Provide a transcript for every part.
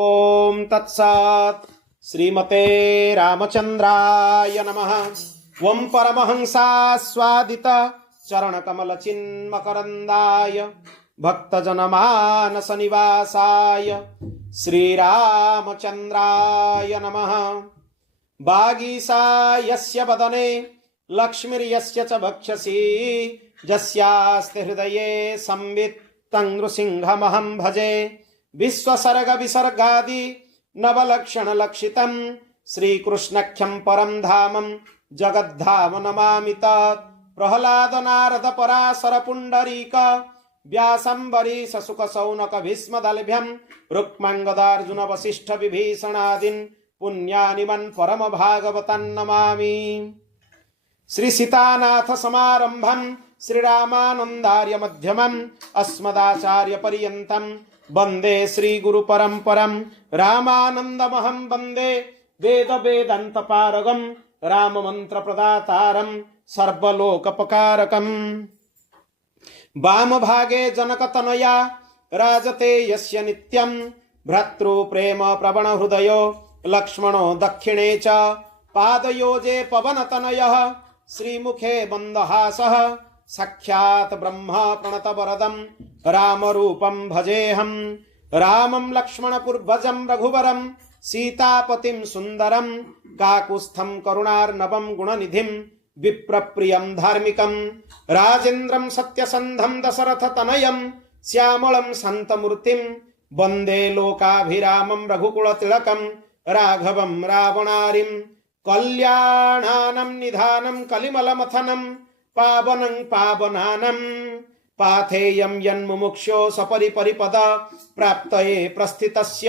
ओम तत्सत्। श्रीमते रामचंद्राय नमः। वं परमहंसास्वादित चरणकमल चिन्मकरन्दाय भक्तजनमानस निवासाय श्रीरामचंद्राय नमः। वागीसा यस्य वदने लक्ष्मीर्यस्य च वक्षसि यस्यास्ति हृदये संवित् तं नृसिंहमहं भजे। विश्वसर्ग विसर्गादि नवलक्षण लक्षितं श्रीकृष्णख्यं परं धामं जगद्धाम नमामि तत्। प्रह्लाद नारद पराशर पुंडरीक व्यासंबरीश सुक शौनक भीष्मदलभ्यं रुक्मांगदार्जुन वसिष्ठ विभीषणादीन् पुण्यानि मन् परम भागवतान् नमामि। श्री सीतानाथ समारंभं श्रीरामानन्दार्य मध्यमम् अस्मदाचार्य पर्यन्तं वन्दे श्री गुरु परम्परं। रामानन्दमहं वन्दे वेद वेदान्त पारगं राम मंत्र प्रदातारं सर्वलोकपकारकं। वाम भागे जनकतनया राजते यस्य नित्यं भ्रातृ प्रेम प्रवण हृदयो लक्ष्मणो दक्षिणे च पादयोजे पवनतनयः श्रीमुखे मन्दहासः साक्षात् ब्रह्म प्रणतवरदं रामरूपं भजेऽहं। रामं लक्ष्मणपूर्वजं रघुवरं सीतापतिं सुन्दरं काकुत्स्थं करुणार्णवं गुणनिधिं विप्रप्रियं धार्मिकं राजेन्द्रं सत्यसन्धं दशरथतनयं श्यामलं शान्तमूर्तिं वन्दे लोकाभिरामं रघुकुलतिलकं राघवं रावणारिं। कल्याणानं निधानं कलिमलमथनं पावनं पावनानं पाथेयं यन्मुमुक्षो सपरिपरिपद प्राप्तये प्रस्थितस्य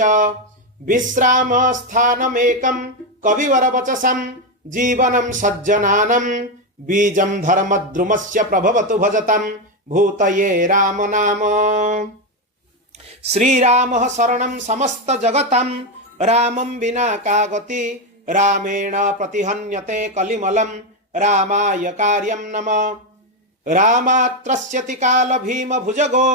विश्रामस्थानमेकं कविवरवचसं जीवनं सज्जनानं बीजं धर्मद्रुमस्य प्रभवतु भजतं भूतये राम नाम। श्रीरामः शरणं समस्तजगतं रामं विना का गति। रामेण प्रतिहन्यते कलिमलं रामाय कार्यं नमः। रामात्रस्यति काल भीम भुजगो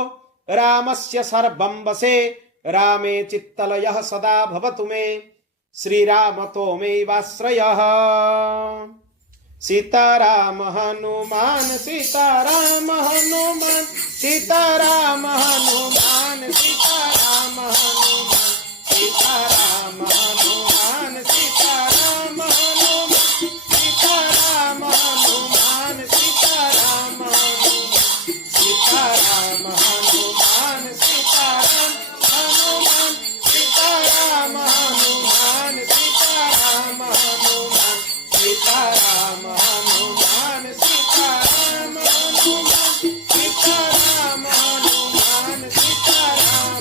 रामस्य सर्वं वशे रामे चित्तलयः सदा भवतु मे श्रीराम त्वमेवाश्रयः। सीताराम हनुमान सीताराम हनुमान सीताराम हनुमान सीताराम हनुमान सीताराम हनुमान सीताराम हनुमान सीताराम हनुमान सीताराम हनुमान सीताराम हनुमान सीताराम हनुमान सीताराम हनुमान सीताराम हनुमान सीताराम हनुमान सीताराम हनुमान सीताराम हनुमान सीताराम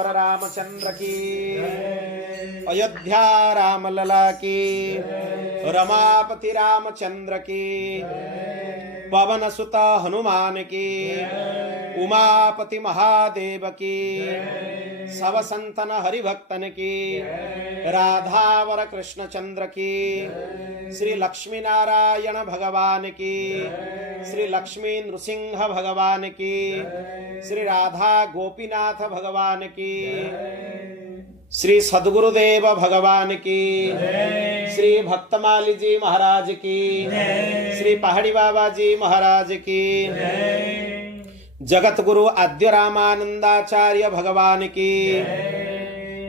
सियावर रामचंद्र की, अयोध्या राम लला की, रमापति रामचंद्र की, पवन सुत हनुमान की, उमापति महादेव की, सब संतन हरिभक्तन की, राधावर कृष्ण चंद्र की, श्री लक्ष्मी नारायण भगवान की, श्री लक्ष्मी नृसिंह भगवान की, श्री राधा गोपीनाथ भगवान की, श्री सद्गुरुदेव भगवान की, श्री भक्तमाली जी महाराज की, श्री पहाड़ी बाबा जी महाराज की, जगत गुरु आद्य रामानंदाचार्य भगवान की,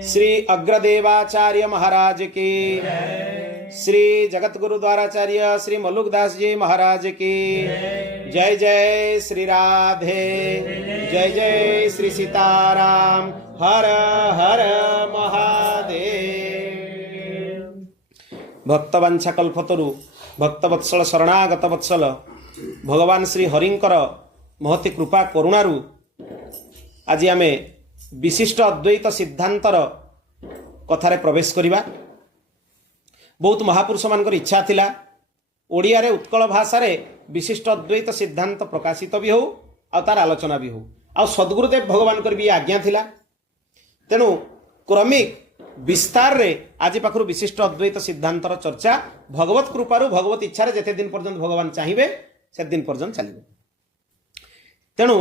श्री अग्रदेवाचार्य महाराज की, श्री जगत गुरु द्वाराचार्य श्री मल्लुकदास जी महाराज की। जय जय श्री राधे, जय जय श्री सीताराम, हर हर महादेव। भक्तवांछा कल्पतरु भक्तवत्सल शरणागत वत्सल भगवान श्री हरिंकर महती कृपा करुणारु आज आमे विशिष्ट अद्वैत सिद्धांतर कथारे प्रवेश करिबा। बहुत महापुरुष मानकर इच्छा थिला ओडिया रे उत्कल भाषा रे विशिष्ट अद्वैत सिद्धांत प्रकाशित भी हो आ तार आलोचना भी हो आ सद्गुरुदेव भगवान कर भी आज्ञा थिला। तेणु क्रमिक विस्तार रे आज पाखरु विशिष्ट अद्वैत सिद्धांतर चर्चा भगवत कृपारु भगवत इच्छा रे जेते दिन पर्यंत भगवान चाहिबे से दिन पर्यंत चलिबे। तेणु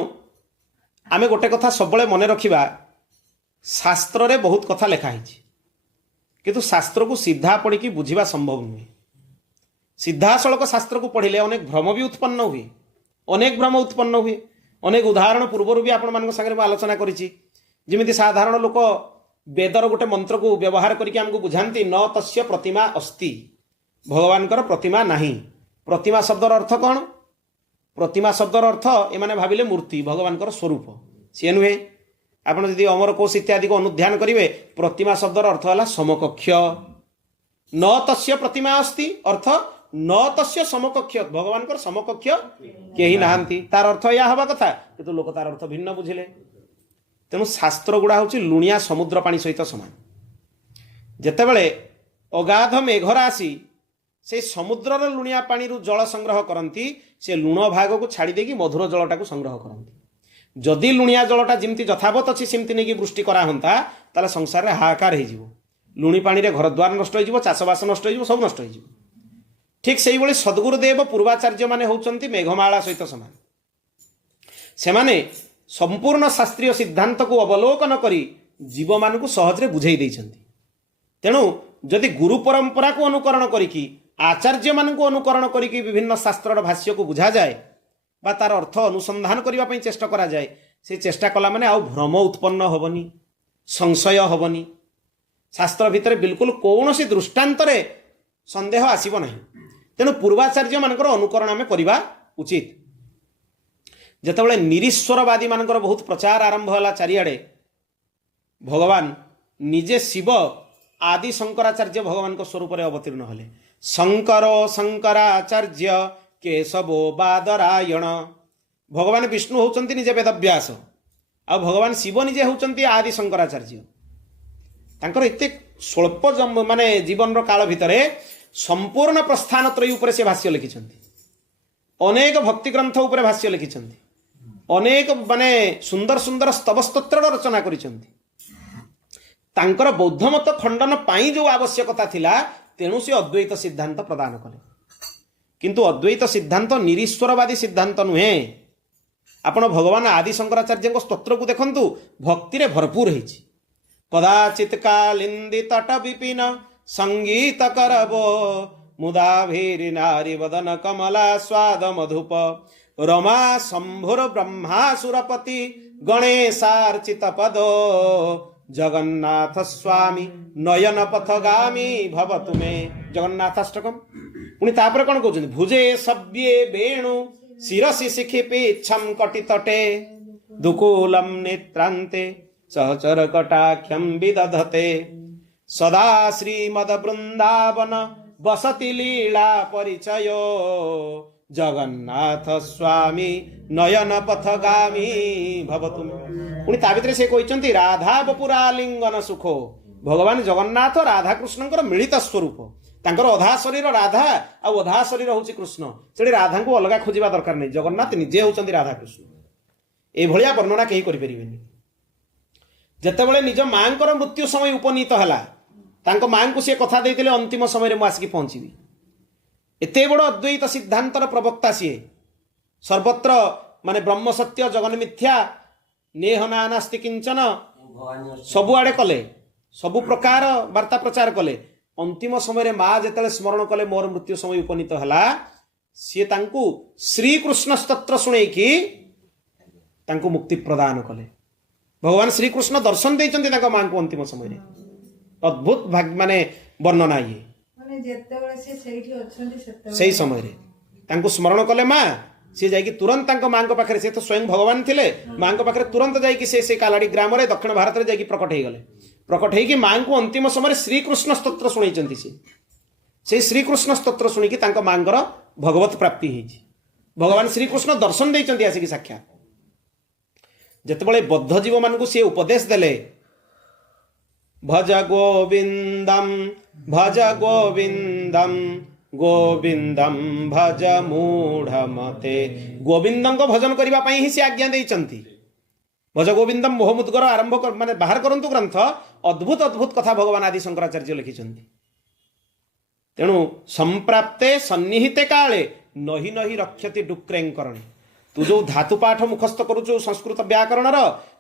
आमे गोटे कथा सबले मने रखिबा, शास्त्र रे बहुत कथा लेखा हिची किंतु शास्त्र को सीधा पढ़ी की बुझिबा संभव नुहे। सीधा सड़क शास्त्र को पढ़िले अनेक भ्रम भी उत्पन्न हुए, अनेक भ्रम उत्पन्न हुए। अनेक उदाहरण पूर्वर भी आपण मान संगे आलोचना करिछि। जिमिति साधारण लोक वेदर गोटे मंत्र को व्यवहार करके हमको बुझाती न तस्य प्रतिमा अस्ति, भगवानकर प्रतिमा नहीं। प्रतिमा शब्दर अर्थ कौन? प्रतिमा शब्दर अर्थ एमाने भाविले मूर्ति, भगवानकर स्वरूप सी नुहे। आपण यदि अमर कोश इत्यादि को अनुध्यान करिवे प्रतिमा शब्दर अर्थ है समकक्ष। न तस्य प्रतिमा अस्ति अर्थ न तस्य समकक्ष, भगवानकर समकक्ष केही नाहांती। तार अर्थ या हवा कथा किंतु लोक तार अर्थ भिन्न बुझिले। तेणु शास्त्र गुड़ा हूँ लुणिया समुद्र पानी सहित समान। जेतेबेले अगाध मेघरा आसी से समुद्रर लुणिया पानी जल संग्रह करती, से लुण भाग को छाड़ी देकी मधुर जलटा को संग्रह करती। जदि लुणिया जलटा जमती यथावत अच्छी सेमती नहीं वृष्टि कराहंता ताले संसार रे हाहाकार हो। लुणी पानी रे घर द्वार नष्ट हो, चाषबास नष्ट हो, सब नष्ट हो। ठीक से ही सद्गुरुदेव पूर्वाचार्य माने होउचंती मेघमाला सहित समान। से माने संपूर्ण शास्त्रीय सिद्धांत को अवलोकन करी जीव मान को सहज रे बुझाई देइछंती। तेणु जदि गुरु परंपरा को अनुकरण करिकी आचार्य मान को अनुकरण करिकी विभिन्न शास्त्र भाष्य को बुझा जाए बा तार अर्थ अनुसंधान करबा पई चेष्टा करा जाए, से चेष्टा कला माने आउ भ्रम उत्पन्न होबनी, संशय होबनी। शास्त्र भितर बिल्कुल कौनसी दृष्टांत रे संदेह आसीबो नहीं। तेणु पूर्वाचार्य मानकर अनुकरण आमे करिबा उचित। जेतेबेले निरीश्वरवादी मानकर बहुत प्रचार आरंभ होला चारिआडे, भगवान निजे शिव आदि शंकराचार्य भगवान को स्वरूप रे अवतीर्ण हले। शंकरो शंकराचार्य केशवो बादरायण। भगवान विष्णु होउचंती निजे वेदव्यास आ भगवान शिव निजे होउचंती आदि शंकराचार्य। तांकर एते स्वल्प माने जीवन रो काल भितरे संपूर्ण प्रस्थान त्रयी उपरे से भाष्य लिखिछंती, अनेक भक्ति ग्रंथ उपरे भाष्य लिखिछंती, अनेक माने सुंदर सुंदर स्तव स्तोत्र रचना करिछंती। तांकर बौद्ध मत खंडन पाई जो आवश्यकता थिला तेणु से अद्वैत सिद्धांत प्रदान कले। किंतु अद्वैत सिद्धांत निरीश्वरवादी सिद्धांत नुहे। आपण भगवान आदि शंकराचार्य स्तोत्र को देखंतु, भक्ति रे भरपूर हेछि। कदाचित कालिंदी तट विपिन संगीत करबो, मुदा भीर नारी वदन कमला स्वाद मधुप, रमा शंभुर ब्रह्मासुरपति गणेशार्चित पदो, जगन्नाथ स्वामी नयन पथगामी भव तुमे। जगन्नाथाष्टकम पुणी तापर कौन कहते भुजे सव्ये वेणु शिरसि शिखिपीच्छम कटितटे, दुकूलम नेत्रांते सहचर कटाख्यम विदधते, सदा श्रीमद वृंदावन बसति लीला परिचयो, जगन्नाथ स्वामी नयन पथगामी भव तुमे। पुणी ता भितर से कहते राधा बपुरालिंगन सुख भगवान जगन्नाथ राधाकृष्ण मिलित स्वरूप तांकर अधा शरीर राधा आ अधा शरीर हूँ कृष्ण से राधा को अलग खोजा दरकार नहीं जगन्नाथ निजे होती राधाकृष्ण एभलिया वर्णना कहीं करें जितेबाला निज माँ मृत्यु समय उपनीत है माँ को सी कथा देते अंतिम समय में आसिक पहुँची एत बड़ अद्वैत सिद्धांतर प्रवक्ता सी सर्वत्र माने ब्रह्म सत्य जगन मिथ्या नेह नास्ति किंचन सबुआड़े कले सबु प्रकार वार्ता प्रचार कले अंतिम समय माँ जिते स्मरण कले मोर मृत्यु समय उपनीत है सी श्रीकृष्ण स्तोत्र शुणे कि मुक्ति प्रदान कले भगवान श्रीकृष्ण दर्शन देते माँ को अंतिम समय अद्भुत माने वर्णना ये से समय स्मरण कले माँ सी जाकि तुरंत माँ पाखे से तो स्वयं भगवान थे माँ पाखे तुरंत जाकि कालाड़ी ग्राम दक्षिण भारत में जाकि प्रकट हो गले प्रकट होगी माँ को अंतिम समय श्रीकृष्ण स्तोत्र शुणी से श्रीकृष्ण स्तोत्र शुणिकी माँ भगवत प्राप्ति होती भगवान श्रीकृष्ण दर्शन देते आसिक साक्षात जितेबाला बद्ध जीव मान सी उपदेश देले भज गोविंदम गोविंदम भज मूढ़ मते गोविंदं को भजन करने ही से आज्ञा देइचंती भज गोविंदम मोहमुद्गर आरंभ कर माने बाहर करंतु ग्रंथ अद्भुत अद्भुत कथा भगवान आदि शंकराचार्य लिखिचंती तेणु संप्राप्ते सन्निहिते काले नही नही रक्षति डुक्रेंकरणे तू जो धातु पाठ मुखस्थ करुचु संस्कृत व्याकरण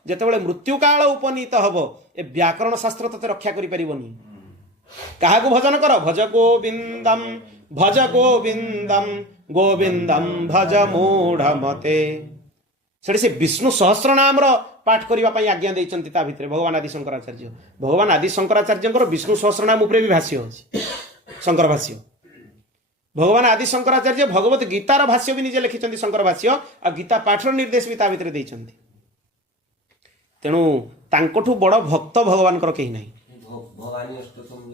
जितेबाला मृत्यु काल उपनीत हम ए व्याकरण शास्त्र ते रक्षा करि परिबनी क्या भजन कर भज गोविंदम गोविंदम भज मूढ़ मते से विष्णु सहस्र नाम पाठ करने आज्ञा देते भगवान आदि शंकराचार्य विष्णु सहस्र नाम भी भाष्य होची शंकर भाष्य भगवान आदि शंकराचार्य भगवत गीतार भाष्य भी निजे लिखिं शंकर भाष्य आ गीता पाठर निर्देश भी भितर देइछन्ति तेणु तांकठु बड़ भक्त भगवान कहीं नहीं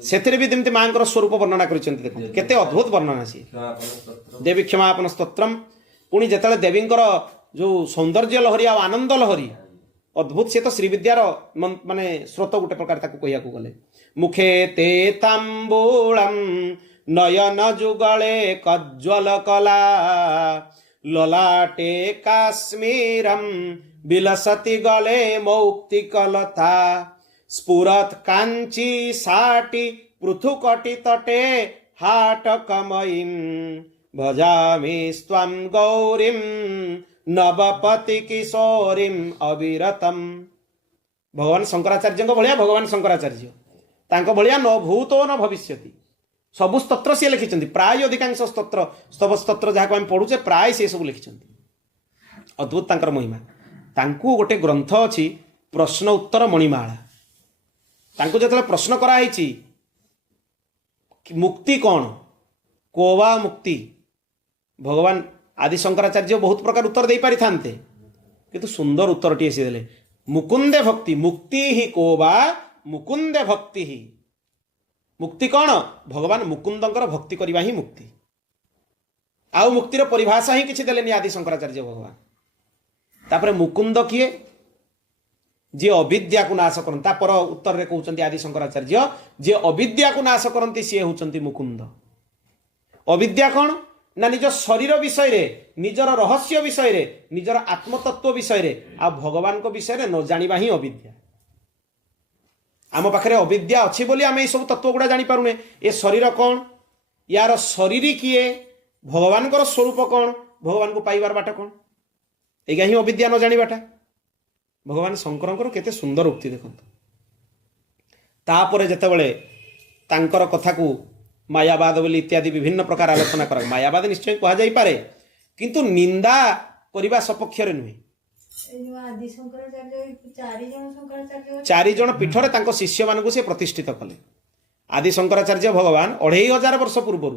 से भी जमी माँ स्वरूप वर्णना करते अद्भुत वर्णना सी देवी क्षमापन स्तोत्रम पुणी जिते देवी जो सौंदर्य लहरी आनंद लहरी अद्भुत सी तो श्रीविद्यार माने स्रोत गोटे प्रकार कहिया गले मुखे ते तांबूलम नयन जुगले कज्ज्वल कला ललाटे काश्मीरम विलसति गले मौक्तिकलता स्फुरत कांची साटी पृथुकटि तटे हाटकमयीं भजामि स्वां गौरीं नवपति किशोरीं अविरतम भगवान शंकराचार्य भाया भगवान शंकराचार्य तांको भाया न भूतो न भविष्यति सबु स्तोत्र सी लिखिं प्राय अधिकांश स्तोत्र स्तव स्तोत्र जहाँ आम पढ़ुचे प्राय से सब लिखिं अद्भुत तांकर महिमा तांकु गोटे ग्रंथ अच्छी प्रश्न उत्तर मणिमाला तांको जो प्रश्न कराई मुक्ति कौन कोवा मुक्ति भगवान आदि शंकराचार्य बहुत प्रकार उत्तर दे पारि थांते किंतु सुंदर उत्तर टी सी देले मुकुंदे भक्ति मुक्ति ही कोवा मुकुंदे भक्ति ही मुक्ति कौन भगवान मुकुंदंकर भक्ति करवा ही मुक्ति आउ मुक्तिर परिभाषा ही किसी देलेनी आदि शंकराचार्य भगवान तापर मुकुंद किए जी अविद्या को नाश करता पर उत्तर रे कहउचंती आदि शंकराचार्य जी अविद्या को नाश करती सी होउचंती मुकुंद अविद्या कौन ना निज शरीर विषय रे निजर रहस्य विषय रे निजर आत्मतत्व विषय रे आ भगवान को विषय रे न जानिबा ही अविद्या आम पाखे अविद्या अच्छी बोली आम ये सब तत्व गुड़ा जानी पारुने ये शरीर कौन यार शरीर किए भगवान स्वरूप कौन भगवान को पाइबार बाट कौन एगा ही अविद्या न जानिबाटा भगवान शंकर केते सुंदर उक्ति देखंतु तापर जेतेबेले तांकर कथा को मायावाद बोली इत्यादि विभिन्न प्रकार आलोचना कर मायावाद निश्चय कहा जाई पारे किंतु निंदा करबा सपक्ष रे नुहे चारि जन पीठरे तांको शिष्य मानकु से प्रतिष्ठित कले आदि शंकराचार्य भगवान 2500 वर्ष पूर्व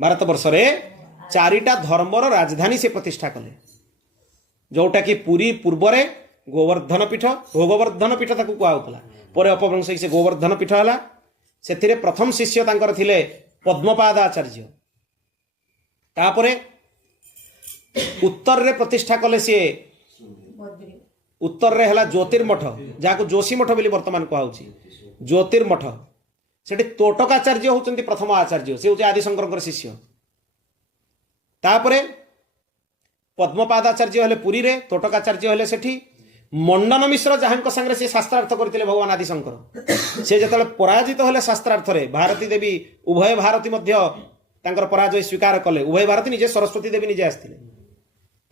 भारत वर्ष रे चारिटा धर्मर राजधानी से प्रतिष्ठा कले जोटा कि पुरी पूर्व रे गोवर्धन पीठ भोगवर्धन पीठ ताकू कहउतला पर अपभ्रंश से गोवर्धन पीठ हला सेथिरे प्रथम शिष्य तांकर थिले पद्मपाद आचार्य तापरे उत्तर रे प्रतिष्ठा कले से उत्तर रे हला ज्योतिर्मठ जहाँ जोशी मठ बोली वर्तमान कहुची ज्योतिर्मठ सेठी तोटकाचार्य होउचंती प्रथम आचार्य से होउची आदिशंकर शिष्य तापरे पद्मपादाचार्य हेले पुरी रे तोटकाचार्य हेले सेठी मंडन मिश्र जहाँ संगे से शास्त्रार्थ करते भगवान आदिशंकर से जिते पराजित हेले शास्त्रार्थ रे भारती देवी उभय भारती मध्य तांकर पराजय स्वीकार कले उभय भारती निजे सरस्वती देवी निजे आसते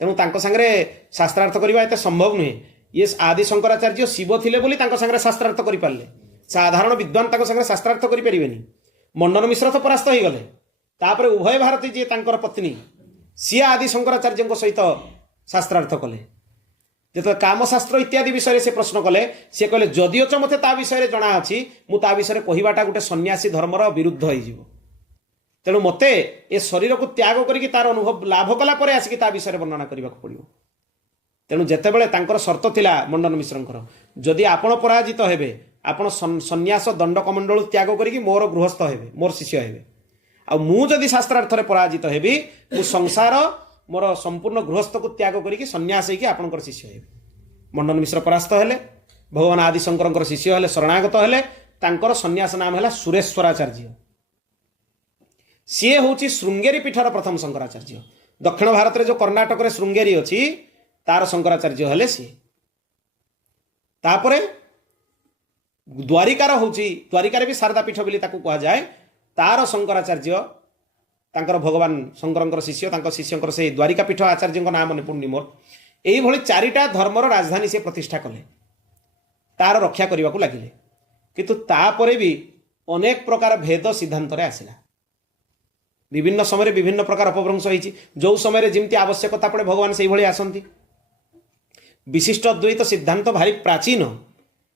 तेणु तांको संगे शास्त्रार्थ करवा एते संभव नुहे ये आदि शंकराचार्य शिव थिले बोली तांको संगे शास्त्रार्थ करि पारले साधारण विद्वान तांको संगे शास्त्रार्थ करि परिबेनी मंडन मिश्र तो परास्त हो गले तापरे उभय भारती जी तांकर पत्नी सी आदि शंकराचार्य सहित शास्त्रार्थ कले जो कामशास्त्र इत्यादि विषय से प्रश्न कले सी कहले जदिओ च मते ता विषय जना अछि मु ता विषय कहवाटा गोटे सन्यासी धर्मर विरुद्ध हो तेणु मते ए शरीर को त्याग करके तार अनुभव लाभ कला परे आसिक ता विषय वर्णना करने को पड़ो तेणु जितेबले तांकर शर्त थिला मंडन मिश्रंकर जदि आपण पराजित हेबे आपण सन्यास दंड कमंडल त्याग करके मोर गृहस्थ हेबे मोर शिष्य हेबे आ मु जदि शास्त्रार्थ पराजित हेबी मु संसार मोर संपूर्ण गृहस्थ को त्याग करके सन्यास होगी आपणकर शिष्य हेबे मंडन मिश्र परास्त हेले भगवान आदिशंकर शिष्य हेले शरणागत हेले तांकर सन्यास नाम है सुरेश्वराचार्य सी हूँ श्रृंगेरी पीठर प्रथम शंकराचार्य दक्षिण भारत में जो कर्णाटक में श्रृंगेरी अच्छी तार शंकराचार्य हेले सी तापरे द्वारिकार हूँ द्वारिकार भी शारदा पीठ बोली कह जाए तार शंकराचार्य तांकर भगवान शंकर शिष्य शिष्य से द्वारिका पीठ आचार्य नाम मन पुण्य मोर यही चारिटा धर्मर राजधानी से प्रतिष्ठा कले तार रक्षा करने को लगिले किंतु तापरे भी अनेक प्रकार भेद सिद्धांत आसला विभिन्न समय विभिन्न प्रकार अपभ्रंश होती जो समय जमी आवश्यकता पड़े भगवान से ही आसती विशिष्ट अद्वैत सिद्धांत भारी प्राचीन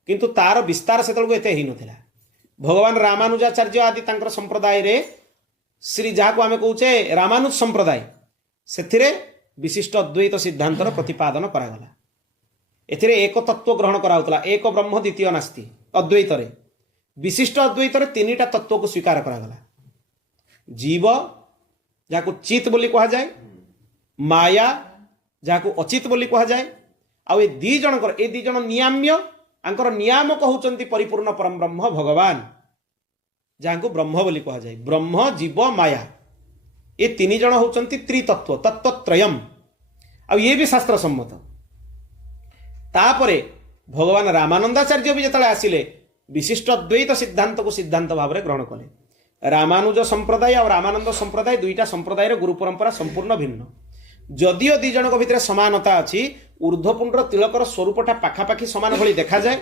किंतु तार विस्तार से एत ही नथिला भगवान रामानुजाचार्य आदि तांकर संप्रदाय रे श्री जहाँ को आम कौचे रामानुज संप्रदाय से विशिष्ट अद्वैत सिद्धांतर प्रतिपादन करागला एथिरे एक तत्व ग्रहण कराउतला एक ब्रह्म द्वितीय नास्ति अद्वैत रे विशिष्ट अद्वैत रे तीनिटा तत्व को स्वीकार करागला जीव जहाँ को चित बोली कहा जाए माया जहाँ को अचित बोली कहा जाए आ ये दी जनकर ए दी जन नियाम्य आंकर नियामक होचंती परिपूर्ण परम ब्रह्म भगवान जहाँ को ब्रह्म बोली कहा जाए ब्रह्म जीव माया ये तीन जन होचंती त्रितत्व तत्वत्रयम आ ये भी शास्त्र सम्मत तापरे भगवान रामानंदाचार्य भी जिते आसिले विशिष्ट अद्वैत सिद्धांत को सिद्धांत भाव में ग्रहण कले रामानुज संप्रदाय और रामानंद संप्रदाय दुईटा संप्रदाय गुरु परंपरा संपूर्ण भिन्न जदिओ दी जन भितर समानता अच्छी ऊर्ध्वपुंड तिलकर स्वरूपटा पाखापाखि समान भली देखा जाए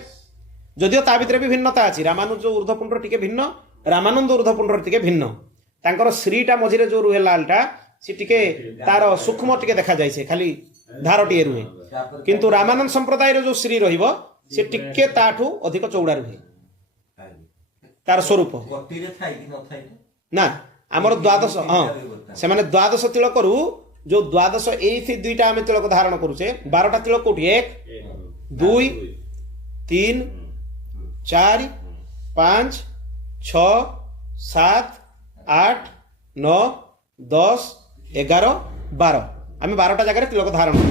जदिओ ता भितर भी भिन्नता अच्छी रामानुज ऊर्ध्वपुंड टिके भिन्न रामानंद ऊर्ध्वपुंड टिके भिन्न तांकर श्रीटा मझिरे जो रुहे लालटा सी टिके तार सूक्ष्म टिके देखा जाए खाली धारटीए रुहे किंतु रामानंद संप्रदाय जो श्री रहिबो से टिके ताठू अधिक चौड़ा रुहे तार स्वरूप ना आमर द्वादश हाँ से माने द्वादश तिलक रु जो द्वादश ये दुईटा आम तिलक धारण करुचे 12टा तिलक कौटी 1 2 3 4 5 6 7 8 9 10 11 12 आम 12टा जगह तिलक धारण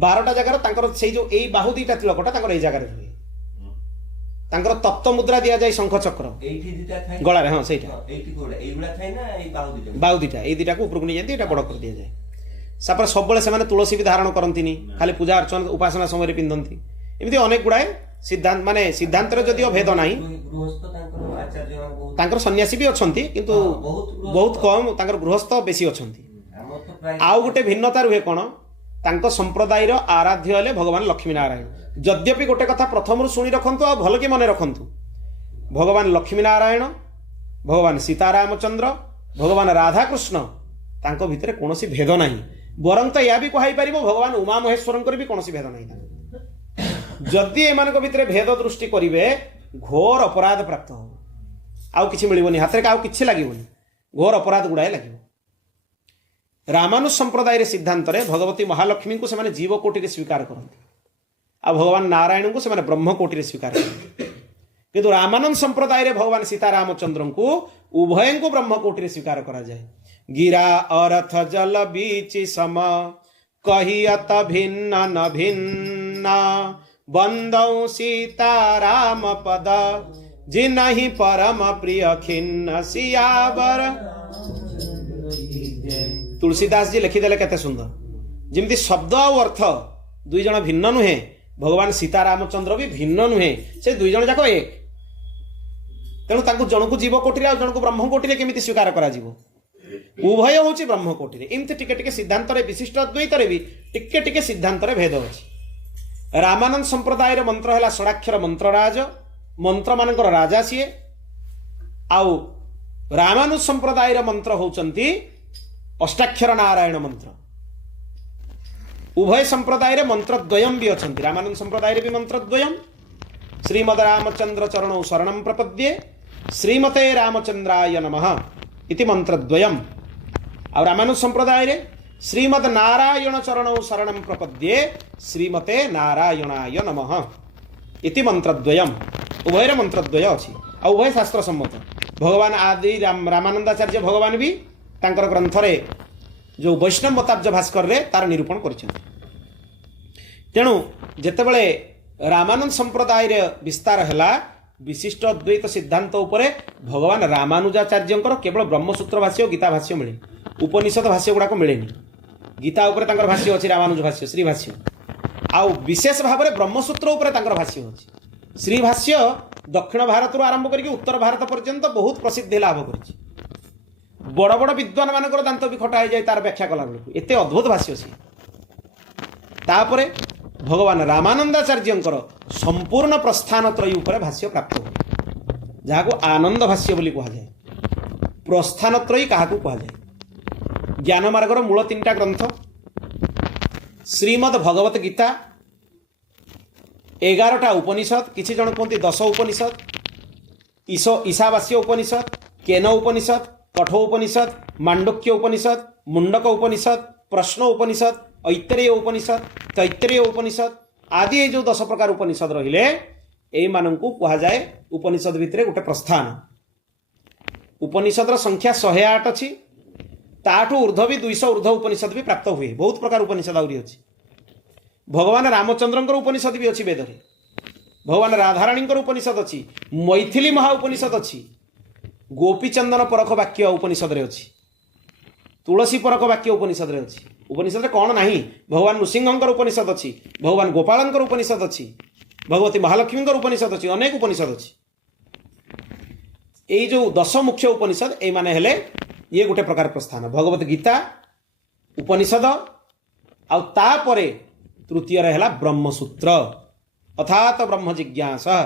12टा जगह से जो यही बाहु दुईटा तिलकटा यही जगह रुहे तांकर तप्त मुद्रा दिया जाए शंख चक्र गलार हाँ से बाहु दीटा ये दीटा को उपरକୁ नहीं जाती बड़ कर दिया जाए सापर सब से तुलसी भी धारण करती खाली पूजा अर्चना उपासना समय पिंधती एमती अनेक गुड़ाए सिद्धांत माने सिद्धांत जदिओ भेद ना सन्यासी भी अच्छा किंतु बहुत कम गृहस्थ बेसी अच्छा आउ गोटे भिन्नता रुहे कौन तांको संप्रदायर आराध्य हेले भगवान लक्ष्मी नारायण यद्यपि गोटे कथा प्रथम शुणी रखु आ भल कि मन रखु भगवान लक्ष्मी नारायण भगवान सीतारामचंद्र भगवान राधाकृष्ण तांको भितर कौन भेद ना बरं तो यह भी कही पार भगवान उमा महेश्वर भी कौन भेद ना जदि एमान भितर भेद दृष्टि करेंगे घोर अपराध प्राप्त हो आउ किछि मिलबनी हाथ में आउ किछि लागबनी घोर अपराध गुड़ाए लगे रामानुज संप्रदाय सिद्धांत रे भगवती महालक्ष्मी को से जीव कोटि स्वीकार करते आ भगवान नारायण को से ब्रह्म कोटि स्वीकार करते किंतु रामानंद संप्रदाय रे भगवान सीतारामचंद्र को उभय को ब्रह्म कोटि स्वीकार करा जाए गिरा अर्थ जल बीच सम कहियत भिन्न न भिन्न बंदौ सीताराम पद जिनहि परम प्रिय खिन्न सियावर। तुलसीदास जी लिखिदेले केते सुंदर, जमी शब्द आ अर्थ दुई जन भिन्न नुहे, भगवान सीतारामचंद्र भी भिन्न नुहे, से दुई जन जाक एक। तेणु तांको जनकु जीव कोटि आ जनकु ब्रह्म कोटि केमिति स्वीकार करा जीवो, उभय होची ब्रह्म कोटि। एमती टिके टिके सिद्धांत रे विशिष्ट अद्वैत रे भी टिके टिके सिद्धांत रे भेद अछि। रामानंद संप्रदाय रे मंत्र हैला षडाक्षर मंत्रराज, मंत्र मानकर राजा सीए। आउ रामानुज संप्रदाय रे मंत्र होचंती अष्टाक्षर नारायण मंत्र। उभय संप्रदाय रे मंत्र द्वयम भी अछंती। रामानंद संप्रदाय रे भी मंत्र द्वयम, श्रीमद रामचंद्र चरणौ शरणं प्रपद्ये श्रीमते रामचंद्राय नमः इति मंत्र द्वयम। और रामानुज संप्रदाय रे श्रीमद नारायण चरणौ शरणं प्रपद्ये श्रीमते नारायणाय नमः इति मंत्र द्वयम। उभय रे मंत्र द्वय अछि आ उभय शास्त्र सम्मत। भगवान आदि रामानंदाचार्य भगवान भी तांकर ग्रंथ रे जो वैष्णव मताब्ज भास्कर रे तार निरूपण करिसेंति। तेणु जेतेबेले रामानंद संप्रदाय रे विस्तार हैला विशिष्ट अद्वैत सिद्धांत उपरे भगवान रामानुजाचार्यंकर केवल ब्रह्मसूत्र भाष्य और गीता भाष्य मिले, उपनिषद भाष्य गुड़ाक मिलेनि। गीता उपरे तांकर भाष्य अछि रामानुज भाष्य श्री भाष्य, आउ विशेष भाव में ब्रह्मसूत्र उपरे तांकर भाष्य अछि। श्री भाष्य दक्षिण भारत रु आरंभ करके उत्तर भारत पर्यंत बहुत प्रसिद्धि लाभ करिछि। बड़ बड़ विद्वान मानकर दांत भी खटा हो जाए तार व्याख्या कला बेलू, एते अद्भुत भाष्य अछि। तापरे भगवान रामानंदाचार्यंकर संपूर्ण प्रस्थान त्रयी उपरे भाष्य प्राप्त हो, जहाको आनंद भाष्य बोली कहा जाए। प्रस्थान त्रयी काहाकू कहा जाए? ज्ञान मार्गर मूल 3टा ग्रंथ, श्रीमद् भगवत गीता, 11टा उपनिषद, किछि जन कहते 10 उपनिषद, ईशावास्य उपनिषद, केन उपनिषद, कठो उपनिषद, मांडुक्य उपनिषद, मुंडक उपनिषद, प्रश्न उपनिषद, ऐतरेय उपनिषद, तैतरेय उपनिषद आदि ये जो 10 प्रकार उपनिषद रहिले ए मानंकु कहा जाए उपनिषद भितरे गोटे प्रस्थान। उपनिषद संख्या 108 अछि, ताठू ऊर्ध्व भी 200 ऊर्ध्व उपनिषद भी प्राप्त हुए। बहुत प्रकार उपनिषद आउरी अछि। भगवान रामचंद्रंकर उपनिषद भी अछि वेद रे, भगवान राधाराणींकर उपनिषद अछि, मैथिली महा उपनिषद अछि, गोपीचंदन परख वाक्य उपनिषद रे अछि, तुलसी परख वाक्य उपनिषद रे अछि। उपनिषद रे कौन नाही, भगवान नृसिंहंकर उपनिषद अछि, भगवान गोपालंकर उपनिषद अछि, भगवती महालक्ष्मींकर उपनिषद अछि, अनेक उपनिषद अछि। एई जो 10 मुख्य उपनिषद ए माने हेले ये गोटे प्रकार प्रस्थान। भगवत गीता उपनिषद आउ तापरे तृतीय रे हेला ब्रह्मसूत्र अर्थात ब्रह्म जिज्ञासा।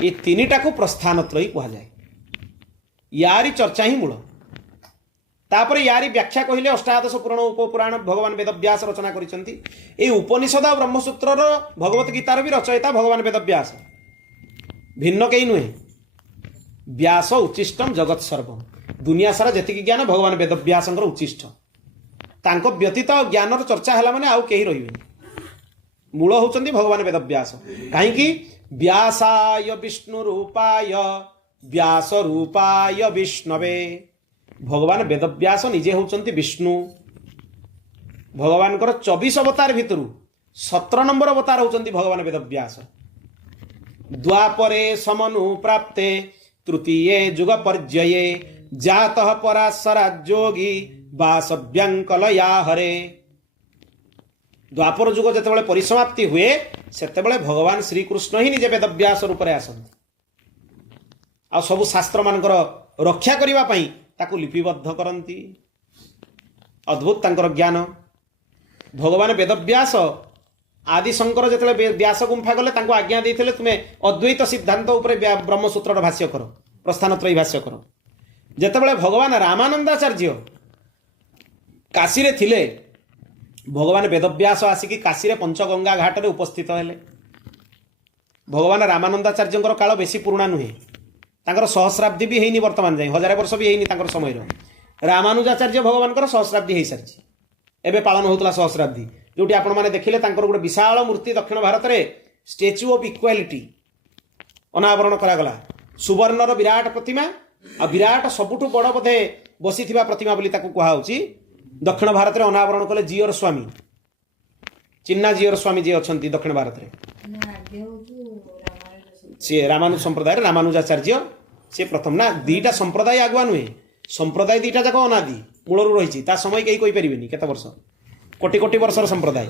ये 3टा को प्रस्थान त्रयी कहा जाए। यारी चर्चा ही मूल। तापर यारी व्याख्या कहले अष्टादश पुराण उपपुराण भगवान वेदव्यास रचना करिसेंती। ए उपनिषद और ब्रह्मसूत्र भगवत गीतार भी रचयिता भगवान वेदव्यास, भिन्न कई नुहे। व्यास उच्चिष्टम जगत सर्वम, दुनिया सारा जतिक ज्ञान भगवान वेदव्यासंकर उच्चिष्ट। तांको व्यतीत ज्ञानर चर्चा हला माने आउ केही रहिबेनी। मूल होचंती भगवान वेदव्यास। काहेकि व्यासाय विष्णु रूपाय व्यास रूपाय विष्णवे। भगवान वेदव्यास निजे होचंती विष्णु। भगवान 24 अवतार भितरु 17 नंबर अवतार होचंती भगवान वेदव्यास। द्वापरे समनु प्राप्ते तृतीये जुग पर्यये जातः पराशराज्योगी वासव्यंकलया हरे। द्वापर जुग जेतेबेले परिसमाप्ति हुए सेतेबेले भगवान श्रीकृष्ण ही निजे वेदव्यास रूप में आसंती आ सबु शास्त्र मानकर रक्षा करिवा पई ताकू लिपिबद्ध करंती। अद्भुत तांकर ज्ञान। भगवान वेदव्यास आदि शंकर जेतेबेले व्यास गुंफा गले तांको आज्ञा देइथिले तुमे अद्वैत सिद्धांत उपरे ब्रह्मसूत्र भाष्य करो, प्रस्थान त्रयी भाष्य करो। जेतेबेले भगवान रामानंदाचार्य काशी रे थिले, भगवान वेदव्यास आसिकी काशी रे पंचगंगा घाट रे उपस्थित हेले। भगवान रामानंदाचार्यंकर काल बेसी पुराणा नुहे, तांकर सहस्राब्दी भी हेइनी, वर्तमान जाए 1000 वर्ष भी हेइनी तांकर समय रो। रामानुजाचार्य भगवानकर सहस्राब्दी हेइ सारिछि, एबे पालन होतला सहस्राब्दी। जोटी आपण माने देखिले तांकर गोटे विशाल मूर्ति दक्षिण भारत रे स्टैच्यू ऑफ इक्वालिटी अनावरण करा गला। सुवर्णर विराट प्रतिमा आ विराट सबुठु बड़ बोधे बसिथिबा प्रतिमा बोली ताकू कहा होछि दक्षिण भारत में अनावरण कले जीवर स्वामी चिन्ना जीवर स्वामी जी अच्छा दक्षिण भारत में सी रामानुज संप्रदाय रामानुजाचार्य सी प्रथम ना दीटा संप्रदाय आगुआ नुहे संप्रदाय दीटा जाक अनादि मूल रही समय कहीं कहीपर केत वर्ष कोटि कोटि वर्षर संप्रदाय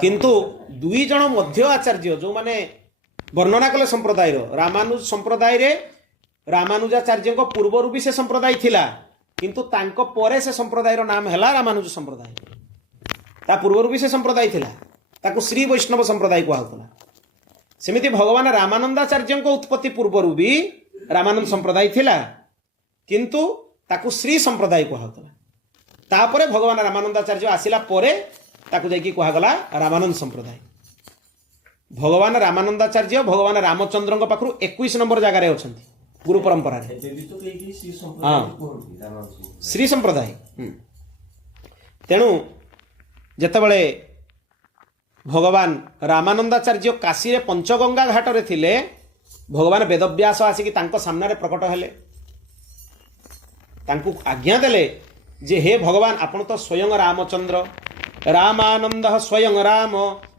किंतु दुई जन मध्य आचार्य जो माने वर्णना कले संप्रदाय रामानुज संप्रदाय रे रामानुजाचार्य पूर्वर भी से संप्रदाय थिला किंतु तांको परे से संप्रदाय नाम है रामानुज संप्रदाय ता पूर्वर भी से संप्रदाय थिला ताको श्री वैष्णव संप्रदाय कहला सेमिति भगवान रामानंदाचार्य उत्पत्ति पूर्वर भी रामानंद संप्रदाय थिला किंतु ताको श्री संप्रदाय कहला तापरे भगवान रामानंदाचार्य आसिला परे ताको जाकी कहगला रामानंद संप्रदाय भगवान रामानंदाचार्य भगवान रामचंद्र पाखु 21 नंबर जगार अच्छा गुरु परंपरा श्री संप्रदाय तेणु जेतबळे भगवान रामानंदाचार्य काशी पंचगंगा घाट रे थिले भगवान वेदव्यास आसिकी तांको सामने प्रकट हेले तांको आज्ञा देले जे हे भगवान आपण तो स्वयं रामचंद्र रामानंद स्वयं राम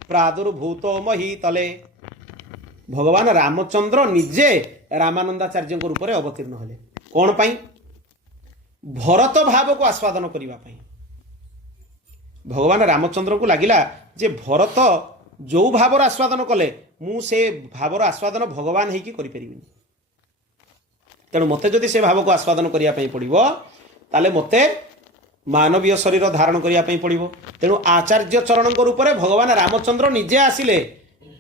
प्रादुर्भूत मही तले भगवान रामचंद्र निजे रामानंदाचार्य रूप में अवतीर्ण हेले कौन पाई भरत भाव को आस्वादन करने भगवान रामचंद्र को लगिला जे भरत जो भावर आस्वादन कले मु से भावर आस्वादन भगवान है कि करिपरिबिनी तेणु मते जदि से भाव को आस्वादन करने पड़ो ताले मते मानवीय शरीर धारण करने पड़ो तेणु आचार्य चरण रूप में भगवान रामचंद्र निजे आसिले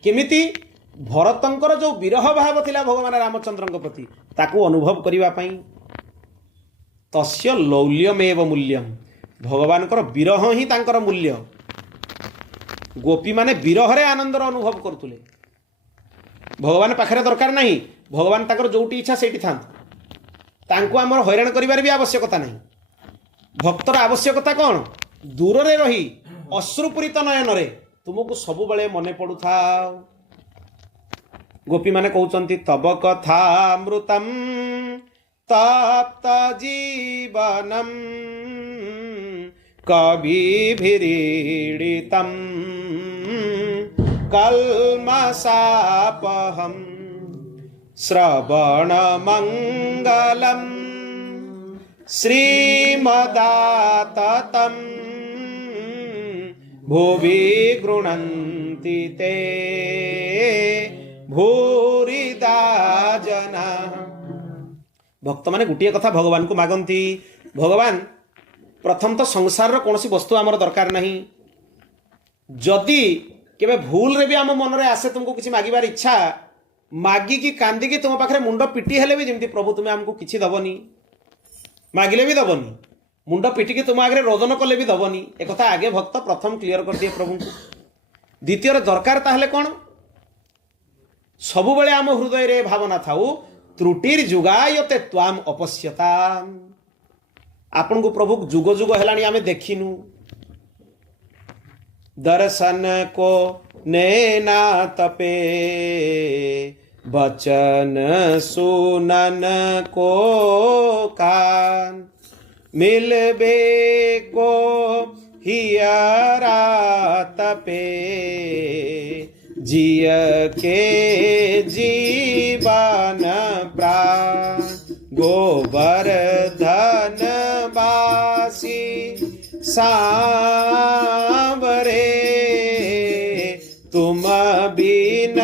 केमिति भरतंकर जो विरह भाव थिला भगवान रामचंद्र प्रति ताकू अनुभव करने तस्य लौल्यमेव मूल्यम भगवान विरह ही तांकर मूल्य गोपी माने विरह रे आनंदर अनुभव करतुले भगवान पाखरे दरकार नहीं भगवान ताकर जोटी इच्छा सेठी तांको आमर हैरान करिबार भी आवश्यकता नहीं भक्तर आवश्यकता कौन दूर रे रही अश्रुपूरित नयन रे तुमको सब बेले मने पड़ुथा गोपी माने कहउचंती तब कथा अमृतम तप्त जीवनम कविभिरीडितम कल्मषापहम श्रवणमंगलम श्रीमदाततम भुवि गृह्णन्ति ते भूरिदा जना भक्त माने गोटे कथा भगवान को मागंती भगवान प्रथम तो संसार कौन सी वस्तु आमर दरकार नहीं जदि केबे भूल रे भी आम मन रे आसे तुमको किसी मागिबार इच्छा मागिकी कांदिकी तुम पाखरे मुंड पिटी हेले भी जेमती प्रभु तुम्हें आमको किसी दबनी मागिले भी दबनी मुंड पिटिकी तुम आगे रोदन कले भी दबनी एक कथा आगे भक्त प्रथम क्लियर कर दिए प्रभु को द्वितीय दरकार ताहले कौन सबुबले आम हृदय रे भावना थाऊ त्रुटिर जुगायते त्वाम अपश्यता आपन को प्रभु जुग जुग हेलानी आमे देखिनु दर्शन को नैना तपे बचन सुनन को कान मिलबे को हियरा तपे जिय के जीवन प्राण गोवर्धन बासी सांवरे तुम बिन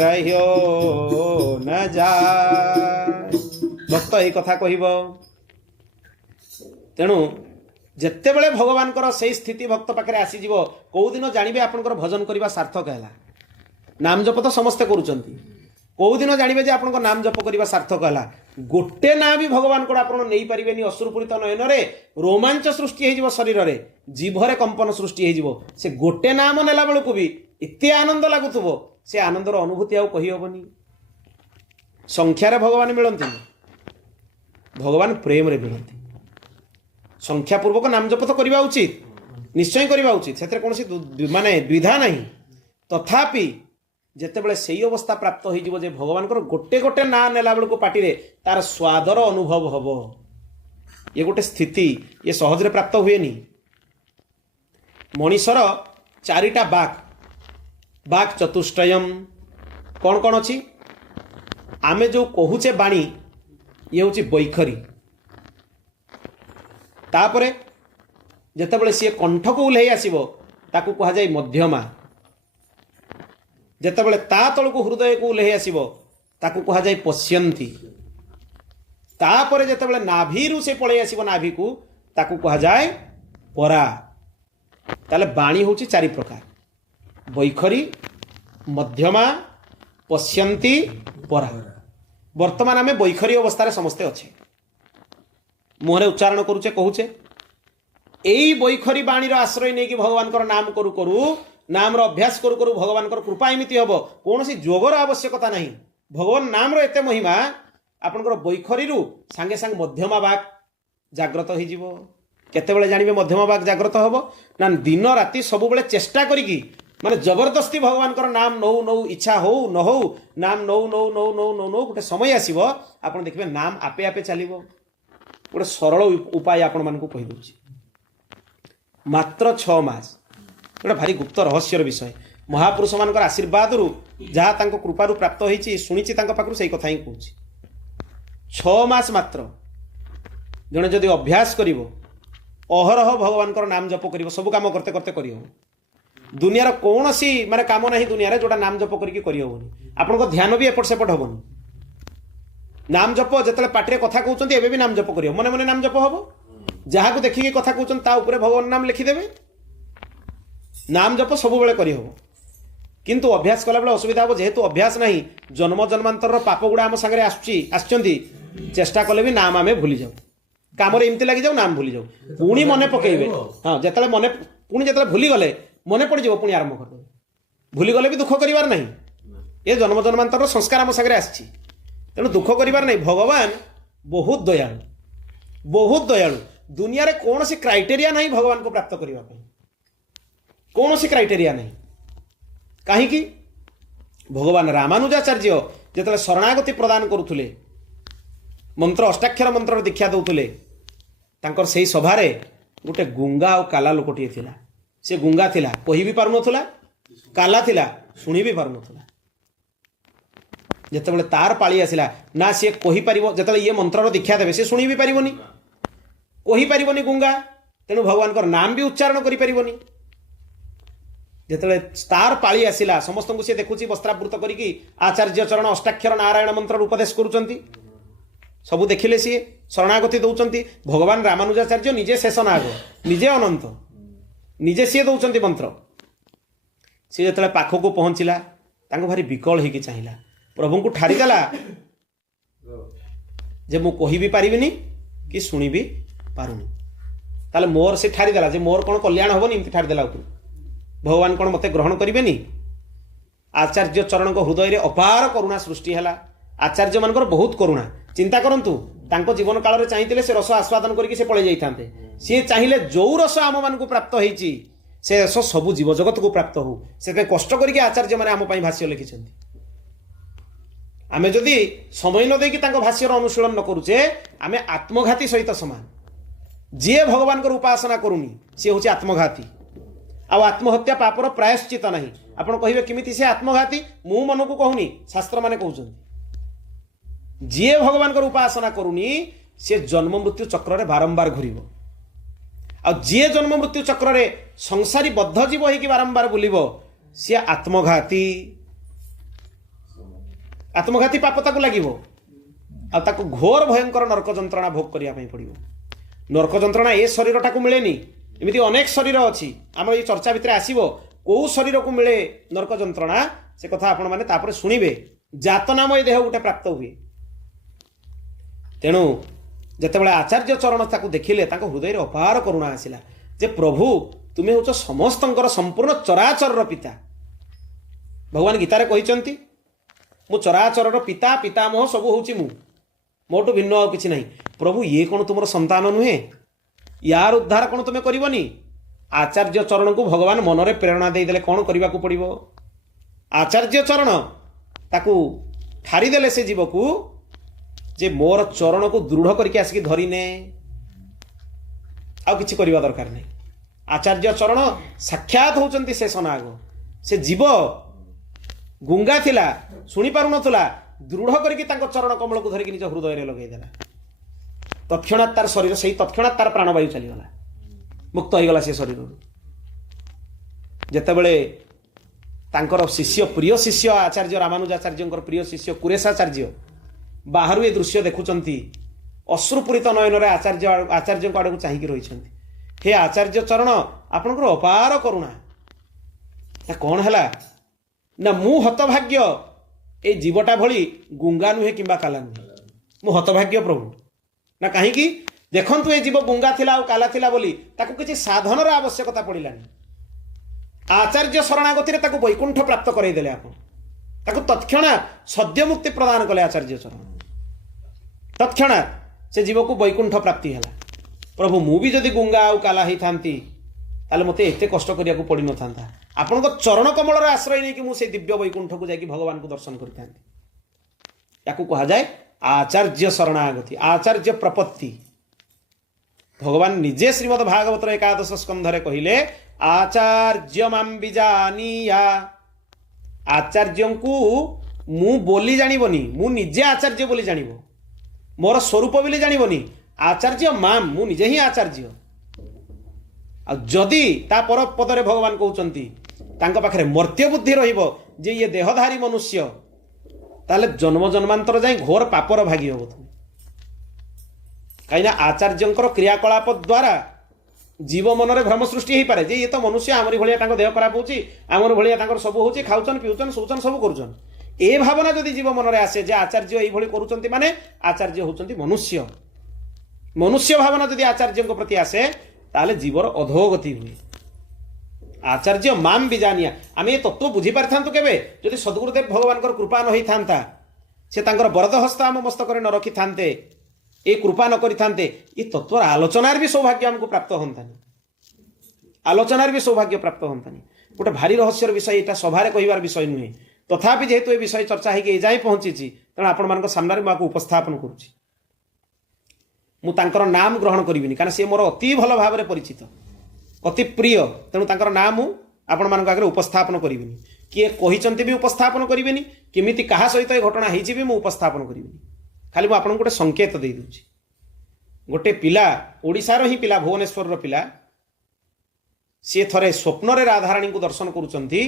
रहो न जा भक्त यही कथा कहब तेणु जिते बड़े भगवान से स्थिति भक्त पाखे आसीज कौ दिन जानवे आपंकर भजन करने सार्थक है नाम जप तो समस्ते करुँच कौ दिन जानवे जे आपन नाम जप करने सार्थक है गोटे ना भी भगवान को आप नहीं पारे अश्रुपूरित नयन रे रोमांच सृष्टि हो शरीर रे जीभरे कंपन सृष्टि हो से गोटे नाम नेला बेलू भी एते आनंद लगुव से आनंदर अनुभूति आउ कही हेनी संख्यार भगवान मिलती भगवान प्रेम रे मिलती संख्यापूर्वक नाम जप तो करवा उचित निश्चय करवा उचित से कौन माने द्विधा नहीं तथापि जितेबाला से अवस्था प्राप्त हो भगवान गोटे गोटे ना नेला बेलू पार्टी तार स्वादर अनुभव हम ये गोटे स्थिति, ये सहजरे प्राप्त हुएनी। मनीषर चारिटा बाक, बाक चतुष्टयम कौन कौन अच्छी? आमे जो कहूचे बाणी ये हूँ बैखरी। तापरे जेतेबेले सी कंठ को ओह्लई आसीबो ताकू कहा जाए मध्यमा। जेतेबेले ता तलकू हृदय को ओह्लई आसीबो ताकू कहा जाए पश्यंती। तापरे जेतेबेले नाभिरू से पळई आसीबो नाभि को ताकू कहा जाए परा। ताले बाणी होची चारि प्रकार, बैखरी, मध्यमा, पश्यंती, परा। वर्तमान आमे बैखरी अवस्था समस्ते अच्छे, मुहरे उच्चारण करुचे कहूचे। एई बैखरी बाणीर आश्रय नहीं कि भगवान नाम करू करू, नाम अभ्यास करू करू भगवान कृपा एमती हम, कौन सी जोगर आवश्यकता नहीं। भगवान नाम एते महिमा आपनकर बैखरी सांगे सांगे मध्यमा बाक जाग्रत हो। केतेबेले जानिबे मध्यमा बाक जाग्रत हम ना? दिन राति सब बेले चेष्टा करिकी माने जबरदस्ती भगवान नाम नौ नौ इच्छा हो न हो नाम नौ नौ नौ नौ नौ नौ गोटे समय आसीबो आपण देखिबे नाम आपे आपे चलिबो। गोटे सरल उपाय आपण मानकु कहि दउची, मात्र 6 मास, गोटे भारी गुप्त रहस्यर विषय। महापुरुष मानकर आशीर्वाद रु जहाँ तांको कृपारू प्राप्त होईची सुनिची तांको पाखरु सही कथा ही कहूची। 6 मास मात्र जने जदि अभ्यास करिवो, अहरह भगवान नाम जप करिवो, सब काम करते करते करि हो। दुनियार कौन सी माने काम नहीं दुनिया जोटा नाम जप करके करहबनी। आपन ध्यान भी एपट सेपट हबनी। नाम जप जिते पाटे कथा कहते एवं भी नाम जप कर मन मन नाम जप हम। जहाँ को देखिए कथा कहते भगवान नाम लिखिदेवे। नाम जप सब बेले करहब, किंतु अभ्यास कला बेले असुविधा हम। जेहेतु अभ्यास नहीं, जन्म जन्मांतर पाप गुड़ा आम सागर आसुच्ची, चेष्टा कले भी नाम आम भूली जाऊ। काम एमती लगी जाऊ, नाम भूली जाऊ, पुणी मन पकेबे। हाँ, जिते मन पुणी जिते भूली गले मन पड़ जाव, पुणी आरंभ कर। भूली गले भी दुख करिवार नहीं। ये जन्म जन्मांतर संस्कार आम सागर आसी, तेणु दुख करिवार नहीं। भगवान बहुत दयालु, बहुत दयालु। दुनिया रे कौन सी क्राइटेरिया नहीं भगवान को प्राप्त करने, कौन सी क्राइटेरिया नहीं। कहीं भगवान रामानुजाचार्य जिते शरणागति प्रदान करुले, मंत्र अष्टाक्षर मंत्र दीक्षा दौले, तांकर सही सभारे गोटे गुंगा और काला लोकटे थिला। से गुंगा थिला, कहि भी पारु नथुला, काला थिला, शुणी भी पारु नथुला। जेतेबेले तार पाली आसिला ना सी कहि पारिबो, जेतेबेले ये मंत्रर दीक्षा देबे से शुणी भी पारिबोनी, कहि पारिबोनी गुंगा, तेणु भगवान कर नाम भी उच्चारण करि पारिबोनी। जेतेबेले तार पाली आसिला समस्त को सी देखुची वस्त्रावृत करिकी आचार्य चरण अष्टाक्षर नारायण मंत्र उपदेश करूचंती। सबू देखिले सी शरणागति दौचंती। भगवान रामानुजाचार्य निजे शेषनाग, निजे अनंत, निजे सी दौचंती मंत्र। सी जेतेबेले पाखको पहुंचला तांको भारी विकल होइकी चाहिला, प्रभु को ठारिदेला जे मु कहि भी पारिबिनी कि शुणी भी पारुनी। ताले मोर से ठारिदेला जे मोर कोन कल्याण होबनी, एमती ठारिदेला। भगवान कौन मते ग्रहण करेनि? आचार्य चरण को हृदय रे अपार करुणा सृष्टि है। आचार्य मानकर बहुत करुणा। चिंता करंतु, तांको जीवन काल रे चाहिए से रस आस्वादन करके से पळे जाइथांते। सी चाहिए जो रस आम मान को प्राप्त होईची से रस सब जीव जगत को प्राप्त हो। से कष्ट करके आचार्य माने आम पई भाष्य लिखिछन्ति। आमे जदि समय न देकी तांको भाष्यर अनुशीलन न करूचे, आमे आत्मघाती सहित समान। जे भगवान को उपासना करूनी सी होची आत्मघाती। आउ आत्महत्या पापर प्रायश्चित नहीं। आपण कहिबे किमिति से आत्मघाती? मु मन को कहूनी, शास्त्र माने कहउछन। जे भगवान को उपासना करूनी से जन्म मृत्यु चक्र रे बारंबार घुरिबो। आ जे जन्म मृत्यु चक्र रे संसारी बद्ध जीव होई कि बारंबार बुलिबो से आत्मघाती। आत्मघाती पापता को लागिबो आ ताको घोर भयंकर नरक जंत्रणा भोग करिया पई पड़िबो। नरक जंत्रणा ए शरीरटा को मिलेनी, एमती अनेक शरीर अच्छी। आम ये चर्चा भितर आसो कौ शरीर को मिले नरक जंत्रणा से कथा आपण मैंने तापर शुणिबे। जातनामय देह गोटे प्राप्त हुए। तेणु जितेबाला आचार्य चरण ताकू देखिले ताको हृदय अपार करुणा आसिला जे प्रभु तुम्हें हूँ समस्तंकर संपूर्ण चराचर पिता। भगवान गीतारे कहिसंती मु चराचर पिता पितामह सब हूँ मोटू भिन्न आ कि नहीं। प्रभु ये कौन तुम संतान नुहे? यार उद्धार कौन तुम्हें करनी? आचार्य चरण को भगवान मनरे प्रेरणा देदेले कौन करने को पड़ो? आचार्य चरण ताकू ठारिदेले से जीव को जे मोर चरण को दृढ़ करके आसिक धरी ने। ଆଉ କିଛି କରିବା ଦରକାର ନାହିଁ। ଆଚାର୍ଯ୍ୟ ଚରଣ ସାକ୍ଷାତ ହେଉଛନ୍ତି ଶେଷ ନାଗ। ସେ ଜୀବ ଗୁଙ୍ଗା ଥିଲା, ଶୁଣିପାରୁନଥିଲା, ଦୃଢ଼ କରିକି ତାଙ୍କ ଚରଣ କମଳକୁ ଧରିକି ନିଜ ହୃଦୟରେ ଲଗେଇଦେଲା। ତତ୍କ୍ଷଣାତ୍ ତାର ଶରୀର, ସେଇ ତତ୍କ୍ଷଣାତ୍ ତାର ପ୍ରାଣବାୟୁ ଚାଲିଗଲା, ମୁକ୍ତ ହେଇଗଲା ସେ ଶରୀରରୁ। ଯେତେବେଳେ ତାଙ୍କର ଶିଷ୍ୟ, ପ୍ରିୟ ଶିଷ୍ୟ ଆଚାର୍ଯ୍ୟ ରାମାନୁଜାଚାର୍ଯ୍ୟଙ୍କର ପ୍ରିୟ ଶିଷ୍ୟ କୁରେଶାଚାର୍ଯ୍ୟ ବାହାରୁ ଏ ଦୃଶ୍ୟ ଦେଖୁଛନ୍ତି, ଅଶ୍ରୁପୂରିତ ନୟନରେ ଆଚାର୍ଯ୍ୟଙ୍କ ଆଡ଼କୁ ଚାହିଁକି ରହିଛନ୍ତି। ହେ ଆଚାର୍ଯ୍ୟ ଚରଣ, ଆପଣଙ୍କର ଅପାର କରୁଣା। କ'ଣ ହେଲା ନା, ମୁଁ ହତଭାଗ୍ୟ, ଏଇ ଜୀବଟା ଭଳି ଗୁଙ୍ଗା ନୁହେଁ କିମ୍ବା କାଲା ନୁହେଁ। ମୁଁ ହତଭାଗ୍ୟ ପ୍ରଭୁ। ନା କାହିଁକି? ଦେଖନ୍ତୁ, ଏ ଜୀବ ଗୁଙ୍ଗା ଥିଲା ଆଉ କାଲା ଥିଲା ବୋଲି ତାକୁ କିଛି ସାଧନର ଆବଶ୍ୟକତା ପଡ଼ିଲାନି। ଆଚାର୍ଯ୍ୟ ଶରଣାଗତିରେ ତାକୁ ବୈକୁଣ୍ଠ ପ୍ରାପ୍ତ କରାଇଦେଲେ ଆପଣ। ତାକୁ ତତ୍କ୍ଷଣାତ୍ ସଦ୍ୟ ମୁକ୍ତି ପ୍ରଦାନ କଲେ ଆଚାର୍ଯ୍ୟ ଚରଣ। ତତ୍କ୍ଷଣାତ୍ ସେ ଜୀବକୁ ବୈକୁଣ୍ଠ ପ୍ରାପ୍ତି ହେଲା। ପ୍ରଭୁ, ମୁଁ ବି ଯଦି ଗୁଙ୍ଗା ଆଉ କାଲା ହେଇଥାନ୍ତି ତାହେଲେ ମୋତେ ଏତେ କଷ୍ଟ କରିବାକୁ ପଡ଼ିନଥାନ୍ତା। ଆପଣଙ୍କ ଚରଣ କମଳର ଆଶ୍ରୟ ନେଇକି ମୁଁ ସେଇ ଦିବ୍ୟ ବୈକୁଣ୍ଠକୁ ଯାଇକି ଭଗବାନଙ୍କୁ ଦର୍ଶନ କରିଥାନ୍ତି। ତାକୁ କୁହାଯାଏ ଆଚାର୍ଯ୍ୟ ଶରଣାଗତି, ଆଚାର୍ଯ୍ୟ ପ୍ରପତ୍ତି। ଭଗବାନ ନିଜେ ଶ୍ରୀମଦ୍ ଭାଗବତର ଏକାଦଶ ସ୍କନ୍ଧରେ କହିଲେ, ଆଚାର୍ଯ୍ୟ ମାମ୍ ବିଜାନିୟା। ଆଚାର୍ଯ୍ୟଙ୍କୁ ମୁଁ ବୋଲି ଜାଣିବନି, ମୁଁ ନିଜେ ଆଚାର୍ଯ୍ୟ ବୋଲି ଜାଣିବ। ମୋର ସ୍ୱରୂପ ବୋଲି ଜାଣିବନି। ଆଚାର୍ଯ୍ୟ ମାମ୍, ମୁଁ ନିଜେ ହିଁ ଆଚାର୍ଯ୍ୟ। ଆଉ ଯଦି ତା ପର ପଦରେ ଭଗବାନ କହୁଛନ୍ତି ତାଙ୍କ ପାଖରେ ମର୍ତ୍ତ୍ୟ ବୁଦ୍ଧି ରହିବ ଯେ ଇଏ ଦେହଧାରୀ ମନୁଷ୍ୟ, ତାହେଲେ ଜନ୍ମ ଜନ୍ମାନ୍ତର ଯାଇ ଘୋର ପାପର ଭାଗି ହବ ତୁମେ। କାହିଁକିନା ଆଚାର୍ଯ୍ୟଙ୍କର କ୍ରିୟାକଳାପ ଦ୍ୱାରା ଜୀବ ମନରେ ଭ୍ରମ ସୃଷ୍ଟି ହେଇପାରେ ଯେ ଇଏ ତ ମନୁଷ୍ୟ, ଆମରି ଭଳିଆ ତାଙ୍କ ଦେହ ଖରାପ ହେଉଛି, ଆମର ଭଳିଆ ତାଙ୍କର ସବୁ ହେଉଛି, ଖାଉଛନ୍ ପିଉଛନ୍ ଶୋଉଛନ୍ ସବୁ କରୁଛନ୍। ଏ ଭାବନା ଯଦି ଜୀବ ମନରେ ଆସେ ଯେ ଆଚାର୍ଯ୍ୟ ଏଇଭଳି କରୁଛନ୍ତି ମାନେ ଆଚାର୍ଯ୍ୟ ହେଉଛନ୍ତି ମନୁଷ୍ୟ, ମନୁଷ୍ୟ ଭାବନା ଯଦି ଆଚାର୍ଯ୍ୟଙ୍କ ପ୍ରତି ଆସେ ତାହେଲେ ଜୀବର ଅଧୋଗତି ହୁଏ। ଆଚାର୍ଯ୍ୟ ମାମ୍ ବିଜାନିୟା। ଆମେ ଏ ତତ୍ତ୍ୱ ବୁଝିପାରିଥାନ୍ତୁ କେବେ ଯଦି ସଦ୍ଗୁରୁଦେବ ଭଗବାନଙ୍କର କୃପା ନ ହେଇଥାନ୍ତା, ସେ ତାଙ୍କର ବରଦ ହସ୍ତ ଆମ ମସ୍ତକରେ ନ ରଖିଥାନ୍ତେ, ଏ କୃପା ନ କରିଥାନ୍ତେ, ଏ ତତ୍ତ୍ୱର ଆଲୋଚନାର ବି ସୌଭାଗ୍ୟ ଆମକୁ ପ୍ରାପ୍ତ ହୁଅନ୍ତାନି। ଆଲୋଚନାର ବି ସୌଭାଗ୍ୟ ପ୍ରାପ୍ତ ହୁଅନ୍ତାନି। ଗୋଟେ ଭାରି ରହସ୍ୟର ବିଷୟ, ଏଇଟା ସଭାରେ କହିବାର ବିଷୟ ନୁହେଁ। ତଥାପି ଯେହେତୁ ଏ ବିଷୟ ଚର୍ଚ୍ଚା ହେଇକି ଏଯାଏଁ ପହଞ୍ଚିଛି, ତେଣୁ ଆପଣମାନଙ୍କ ସାମ୍ନାରେ ମୁଁ ଆକୁ ଉପସ୍ଥାପନ କରୁଛି। ମୁଁ ତାଙ୍କର ନାମ ଗ୍ରହଣ କରିବିନି, କାରଣ ସେ ମୋର ଅତି ଭଲ ଭାବରେ ପରିଚିତ, ଅତି ପ୍ରିୟ। ତେଣୁ ତାଙ୍କର ନାଁ ମୁଁ ଆପଣମାନଙ୍କ ଆଗରେ ଉପସ୍ଥାପନ କରିବିନି। କିଏ କହିଛନ୍ତି ବି ଉପସ୍ଥାପନ କରିବେନି, କେମିତି କାହା ସହିତ ଏ ଘଟଣା ହେଇଛି ବି ମୁଁ ଉପସ୍ଥାପନ କରିବିନି। ଖାଲି ମୁଁ ଆପଣଙ୍କୁ ଗୋଟେ ସଂକେତ ଦେଇଦେଉଛି। ଗୋଟେ ପିଲା, ଓଡ଼ିଶାର ହିଁ ପିଲା, ଭୁବନେଶ୍ୱରର ପିଲା, ସିଏ ଥରେ ସ୍ୱପ୍ନରେ ରାଧାରାଣୀଙ୍କୁ ଦର୍ଶନ କରୁଛନ୍ତି।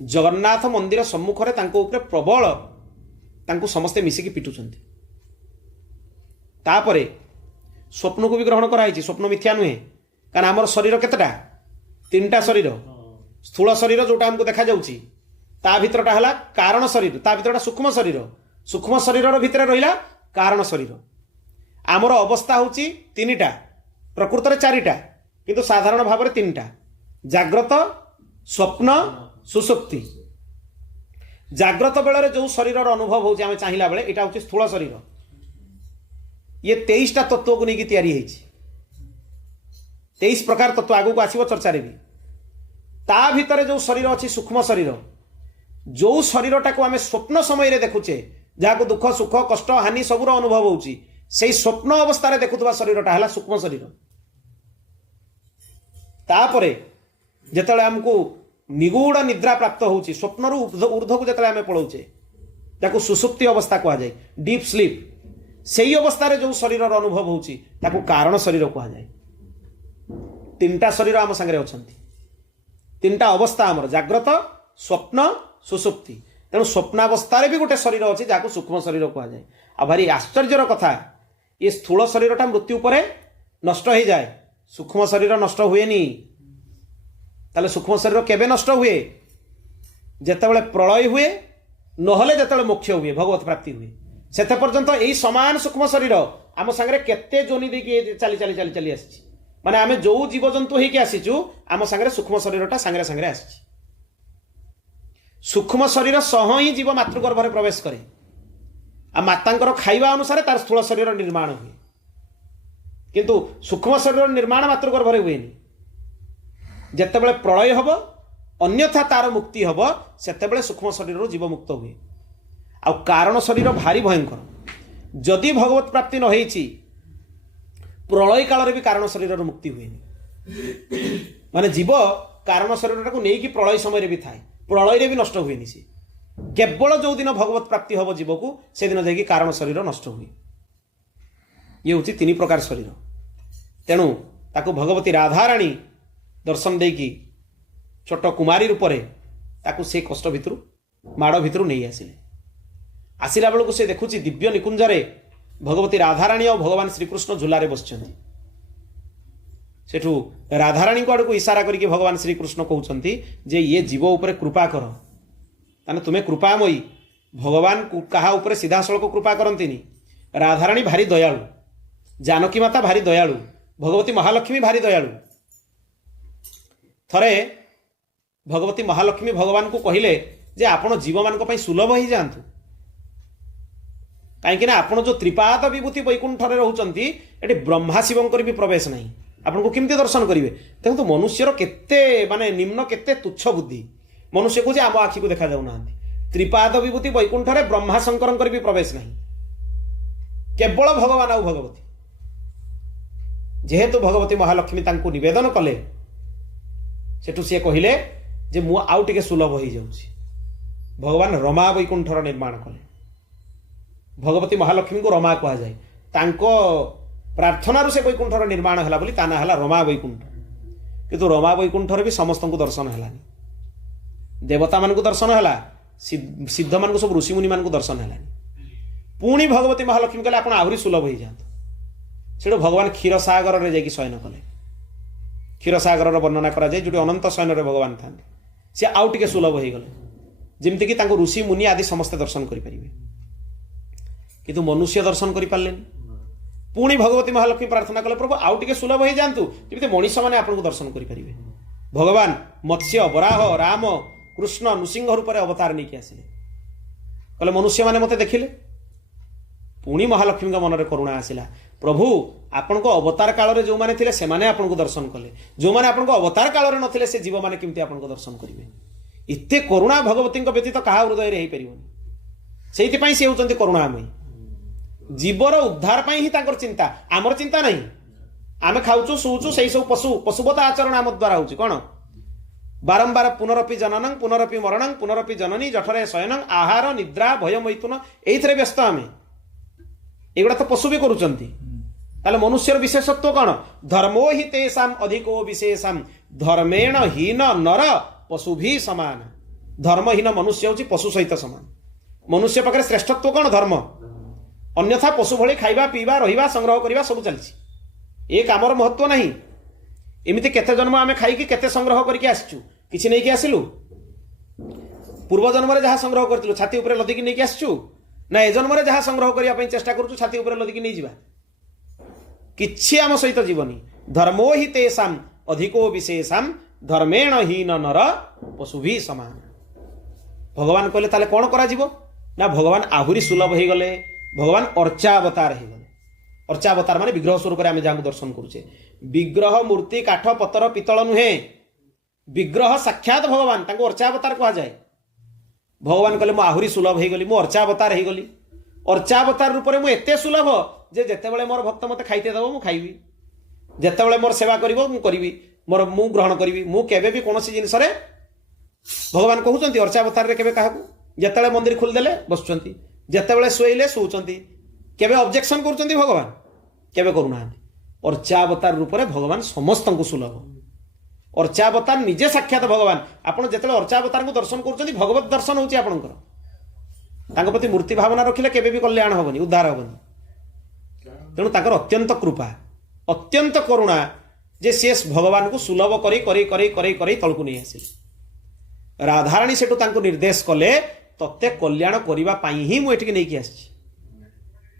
ଜଗନ୍ନାଥ ମନ୍ଦିର ସମ୍ମୁଖରେ ତାଙ୍କ ଉପରେ ପ୍ରବଳ ତାଙ୍କୁ ସମସ୍ତେ ମିଶିକି ପିଟୁଛନ୍ତି। ତାପରେ ସ୍ୱପ୍ନକୁ ବି ଗ୍ରହଣ କରାହେଇଛି, ସ୍ୱପ୍ନ ମିଥ୍ୟା ନୁହେଁ। କାରଣ ଆମର ଶରୀର କେତେଟା? 3ଟା ଶରୀର। ସ୍ଥୂଳ ଶରୀର ଯୋଉଟା ଆମକୁ ଦେଖାଯାଉଛି, ତା ଭିତରଟା ହେଲା କାରଣ ଶରୀର, ତା ଭିତରଟା ସୂକ୍ଷ୍ମ ଶରୀର, ସୂକ୍ଷ୍ମ ଶରୀରର ଭିତରେ ରହିଲା କାରଣ ଶରୀର। ଆମର ଅବସ୍ଥା ହେଉଛି 3ଟା, ପ୍ରକୃତରେ 4ଟା, କିନ୍ତୁ ସାଧାରଣ ଭାବରେ 3ଟା: ଜାଗ୍ରତ, ସ୍ୱପ୍ନ, ସୁଷୁପ୍ତି। ଜାଗ୍ରତ ବେଳରେ ଯେଉଁ ଶରୀରର ଅନୁଭବ ହେଉଛି ଆମେ ଚାହିଁଲା ବେଳେ, ଏଇଟା ହେଉଛି ସ୍ଥୂଳ ଶରୀର। ଇଏ 23ଟା ତତ୍ତ୍ୱକୁ ନେଇକି ତିଆରି ହେଇଛି। 23 ପ୍ରକାର ତତ୍ତ୍ୱ ଆଗକୁ ଆସିବ ଚର୍ଚ୍ଚାରେ ବି। ତା ଭିତରେ ଯେଉଁ ଶରୀର ଅଛି ସୂକ୍ଷ୍ମ ଶରୀର, ଯେଉଁ ଶରୀରଟାକୁ ଆମେ ସ୍ୱପ୍ନ ସମୟରେ ଦେଖୁଛେ, ଯାହାକୁ ଦୁଃଖ ସୁଖ କଷ୍ଟ ହାନି ସବୁର ଅନୁଭବ ହେଉଛି, ସେଇ ସ୍ୱପ୍ନ ଅବସ୍ଥାରେ ଦେଖୁଥିବା ଶରୀରଟା ହେଲା ସୂକ୍ଷ୍ମ ଶରୀର। ତାପରେ ଯେତେବେଳେ ଆମକୁ ନିଗୁଢ଼ ନିଦ୍ରା ପ୍ରାପ୍ତ ହେଉଛି, ସ୍ୱପ୍ନରୁ ଊର୍ଦ୍ଧ୍ୱକୁ ଯେତେବେଳେ ଆମେ ପଳାଉଛେ, ତାକୁ ସୁଷୁପ୍ତି ଅବସ୍ଥା କୁହାଯାଏ, ଡିପ୍ ସ୍ଲିପ୍। ସେହି ଅବସ୍ଥାରେ ଯେଉଁ ଶରୀରର ଅନୁଭବ ହେଉଛି ତାକୁ କାରଣ ଶରୀର କୁହାଯାଏ। 3ଟା ଶରୀର ଆମ ସାଙ୍ଗରେ ଅଛନ୍ତି, 3ଟା ଅବସ୍ଥା ଆମର: ଜାଗ୍ରତ, ସ୍ୱପ୍ନ, ସୁଷୁପ୍ତି। ତେଣୁ ସ୍ୱପ୍ନାବସ୍ଥାରେ ବି ଗୋଟେ ଶରୀର ଅଛି ଯାହାକୁ ସୂକ୍ଷ୍ମ ଶରୀର କୁହାଯାଏ। ଆଉ ଭାରି ଆଶ୍ଚର୍ଯ୍ୟର କଥା, ଏ ସ୍ଥୂଳ ଶରୀରଟା ମୃତ୍ୟୁ ପରେ ନଷ୍ଟ ହେଇଯାଏ, ସୂକ୍ଷ୍ମ ଶରୀର ନଷ୍ଟ ହୁଏନି। ତାହେଲେ ସୂକ୍ଷ୍ମ ଶରୀର କେବେ ନଷ୍ଟ ହୁଏ? ଯେତେବେଳେ ପ୍ରଳୟ ହୁଏ, ନହେଲେ ଯେତେବେଳେ ମୋକ୍ଷ ହୁଏ, ଭଗବତ ପ୍ରାପ୍ତି ହୁଏ। ସେତେ ପର୍ଯ୍ୟନ୍ତ ଏଇ ସମାନ ସୂକ୍ଷ୍ମ ଶରୀର ଆମ ସାଙ୍ଗରେ କେତେ ଯୋନି ଦେଇକି ଚାଲି ଚାଲି ଚାଲି ଚାଲି ଆସିଛି। ମାନେ ଆମେ ଯେଉଁ ଜୀବଜନ୍ତୁ ହେଇକି ଆସିଛୁ, ଆମ ସାଙ୍ଗରେ ସୂକ୍ଷ୍ମ ଶରୀରଟା ସାଙ୍ଗରେ ସାଙ୍ଗରେ ଆସିଛି। ସୂକ୍ଷ୍ମ ଶରୀର ସହ ହିଁ ଜୀବ ମାତୃଗର୍ଭରେ ପ୍ରବେଶ କରେ। ଆଉ ମାତାଙ୍କର ଖାଇବା ଅନୁସାରେ ତାର ସ୍ଥୂଳ ଶରୀର ନିର୍ମାଣ ହୁଏ। କିନ୍ତୁ ସୂକ୍ଷ୍ମ ଶରୀର ନିର୍ମାଣ ମାତୃଗର୍ଭରେ ହୁଏନି। ଯେତେବେଳେ ପ୍ରଳୟ ହବ, ଅନ୍ୟଥା ତାର ମୁକ୍ତି ହବ, ସେତେବେଳେ ସୂକ୍ଷ୍ମ ଶରୀରରୁ ଜୀବ ମୁକ୍ତ ହୁଏ। ଆଉ କାରଣ ଶରୀର ଭାରି ଭୟଙ୍କର। ଯଦି ଭଗବତ ପ୍ରାପ୍ତି ନ ହେଇଛି, प्रलय काल भी कारण शरीर मुक्ति हुए माने जीव कारण शरीर को नहीं कि प्रलय समय भी थाए प्रलय भी नष्ट हुए सी केवल जो दिन भगवत प्राप्ति हम जीव को से दिन जाकि कारण शरीर नष्ट हुए ये हूँ 3 प्रकार शरीर तेणु ताको भगवती राधाराणी दर्शन देकी छोट कुमारी रूप ताकू से कष्ट भितर माड़ भितर नहीं आसिले आसला बेलू से देखुची दिव्य निकुंजरे भगवती राधाराणी और भगवान श्रीकृष्ण झूलारे बसचंती सेठू राधाराणी को आड़ को इशारा करके भगवान श्रीकृष्ण कहते जे ये जीव उपर कृपा कर ताने तुम्हें कृपामयी भगवान कहा ऊपर सीधा सड़क कृपा करती राधाराणी भारी दयालु जानकी माता भारी दयालु भगवती महालक्ष्मी भारी दयालु थरे भगवती महालक्ष्मी भगवान को कहले जे आपण जीव मान सुलभ ही जातु कहीं आपण जो त्रिपाद विभूति वैकुंठ रोचंती एटी ब्रह्मा शिवंकर भी प्रवेश नहीं आपन को केमती दर्शन करेंगे देखो तो मनुष्यर केते माने निम्न केते तुच्छ बुद्धि मनुष्य को आम आखि को देखा जाऊना त्रिपाद विभूति वैकुंठ रे ब्रह्मा शंकर भी प्रवेश नहीं केवल भगवान आउ भगवती जेहेतु भगवती महालक्ष्मी तांको निवेदन कले सेठू सी कहले जे मु आउ टिके सुलभ हो जाउछि भगवान रमा वैकुंठर निर्माण कले भगवती महालक्ष्मी को रमा कहा जाए तांको प्रार्थना से वैकुंठर निर्माण है बोली ता ना है रमा वैकुंठ किंतु रमा वैकुंठर भी समस्त को दर्शन है देवता मान को दर्शन है सिद्ध मान सब ऋषिमुनि मान को दर्शन है पुणी भगवती महालक्ष्मी कहले आपण आहरी सुलभ हो जातु से भगवान क्षीर सागर में जाकि शयन कले क्षीर सागर वर्णना करा जाए जो अनंत शयन भगवान था सी आउ टे सुलभ हो गले जमीक ऋषि मुनि आदि समस्ते दर्शन करें किंतु मनुष्य दर्शन कर पारे पुणी भगवती महालक्ष्मी प्रार्थना कले प्रभु आउ टे सुलभ हो जातु जमी मनीष मैंने आपको दर्शन करेंगे भगवान मत्स्य बराह राम कृष्ण नृसिंह रूप में अवतार नहीं आसिले कले मनुष्य मैंने मत देखिले पुणी महालक्ष्मी मन में करुणा आसला प्रभु आपण को अवतार काल में जो मैंने थे से आपको दर्शन कले जो मैंने आपको अवतार काल में नथिले से जीव मैंने केमती आपको दर्शन करेंगे इत्ते करुणा भगवती व्यतीत क्या हृदय हो पार से होती करुणामयी जीवर उद्धार ही चिंता आमर चिंता नहीं आम खाऊचु शोचु से सब पशु पशुवत आचरण आम द्वारा हो कौन बारंबार पुनरपि जननं पुनरपि मरणं पुनरपि जननी जठरे शयनं आहार निद्रा भय मैथुन ये व्यस्त आम एगुड़ा तो पशु भी करुँच मनुष्यर विशेषत्व कौन धर्मो ही तेषाम अधिको विशेषम धर्मेण हीन नर पशु भी समान धर्महीन मनुष्य होची पशु सहित समान मनुष्य पाखे श्रेष्ठत्व कौन धर्म अन्यथा पशु भली खाइबा पीवा रहिबा संग्रह करवा सब चलछि एक आमर महत्व नहीं एमती केते जन्म आम खाई केते संग्रह करके आसचु किछि नहीं कि आसिलु पूर्व जन्म रे जहाँ संग्रह करथिलु छाती ऊपर लदिकी नहीं कि आसचु ना ए जन्म रे जहाँ संग्रह करने चेष्टा करूँ छाती ऊपर लदिकी नहीं जावा किछि आम सहित जीवनी धर्मो ही तेषाम अधिको विशेषाम धर्मेण हीन नर पशु भी समान भगवान कहले ताले कौन करा जीवो ना भगवान आहुरी सुलभ हो गले भगवान अर्चावतार हो गले अर्चावतार माने विग्रह स्वरूप आम जहाँ दर्शन करुचे विग्रह मूर्ति काठ पतर पितल नुहे विग्रह साक्षात भगवान तांको अर्चावतार कहा जाए भगवान कहले मु आहुरी सुलभ हो गली मु अर्चावतार हो गली अर्चावतार रूप में एते सुलभ जे जेतेबेले मोर भक्त मते खाइते दबो मु खाइबी जेतेबेले मोर सेवा करिवो मु करिवि मोर मु ग्रहण करिवि मु केबे भी कोनोसी जिनिस रे भगवान कहउचंती अर्चावतार रे केबे काहाकू जेतेबेले मंदिर खोल देले बसचंती जेतेबेले सोइले सोउचंती केबे ऑब्जेक्शन करूचंती भगवान केबे करूनाहांती अर्चावतार रूप में भगवान समस्त को सुलभ अर्चावतार निजे साक्षात भगवान आपड़ जिते अर्चावतार को दर्शन कर भगवत दर्शन होची आपणकर प्रति मूर्ति भावना रखिले केबे भी कल्याण हेनी उद्धार हेनी तेणु ताकर अत्यंत कृपा अत्यंत करुणा जे सी भगवान को सुलभ करी करी करी करी करी तलकू नहीं आसिले राधाराणी सेठू तांको निर्देश कले तत्ते कल्याण करिबा पाई ही मु एठिके नेकी आछि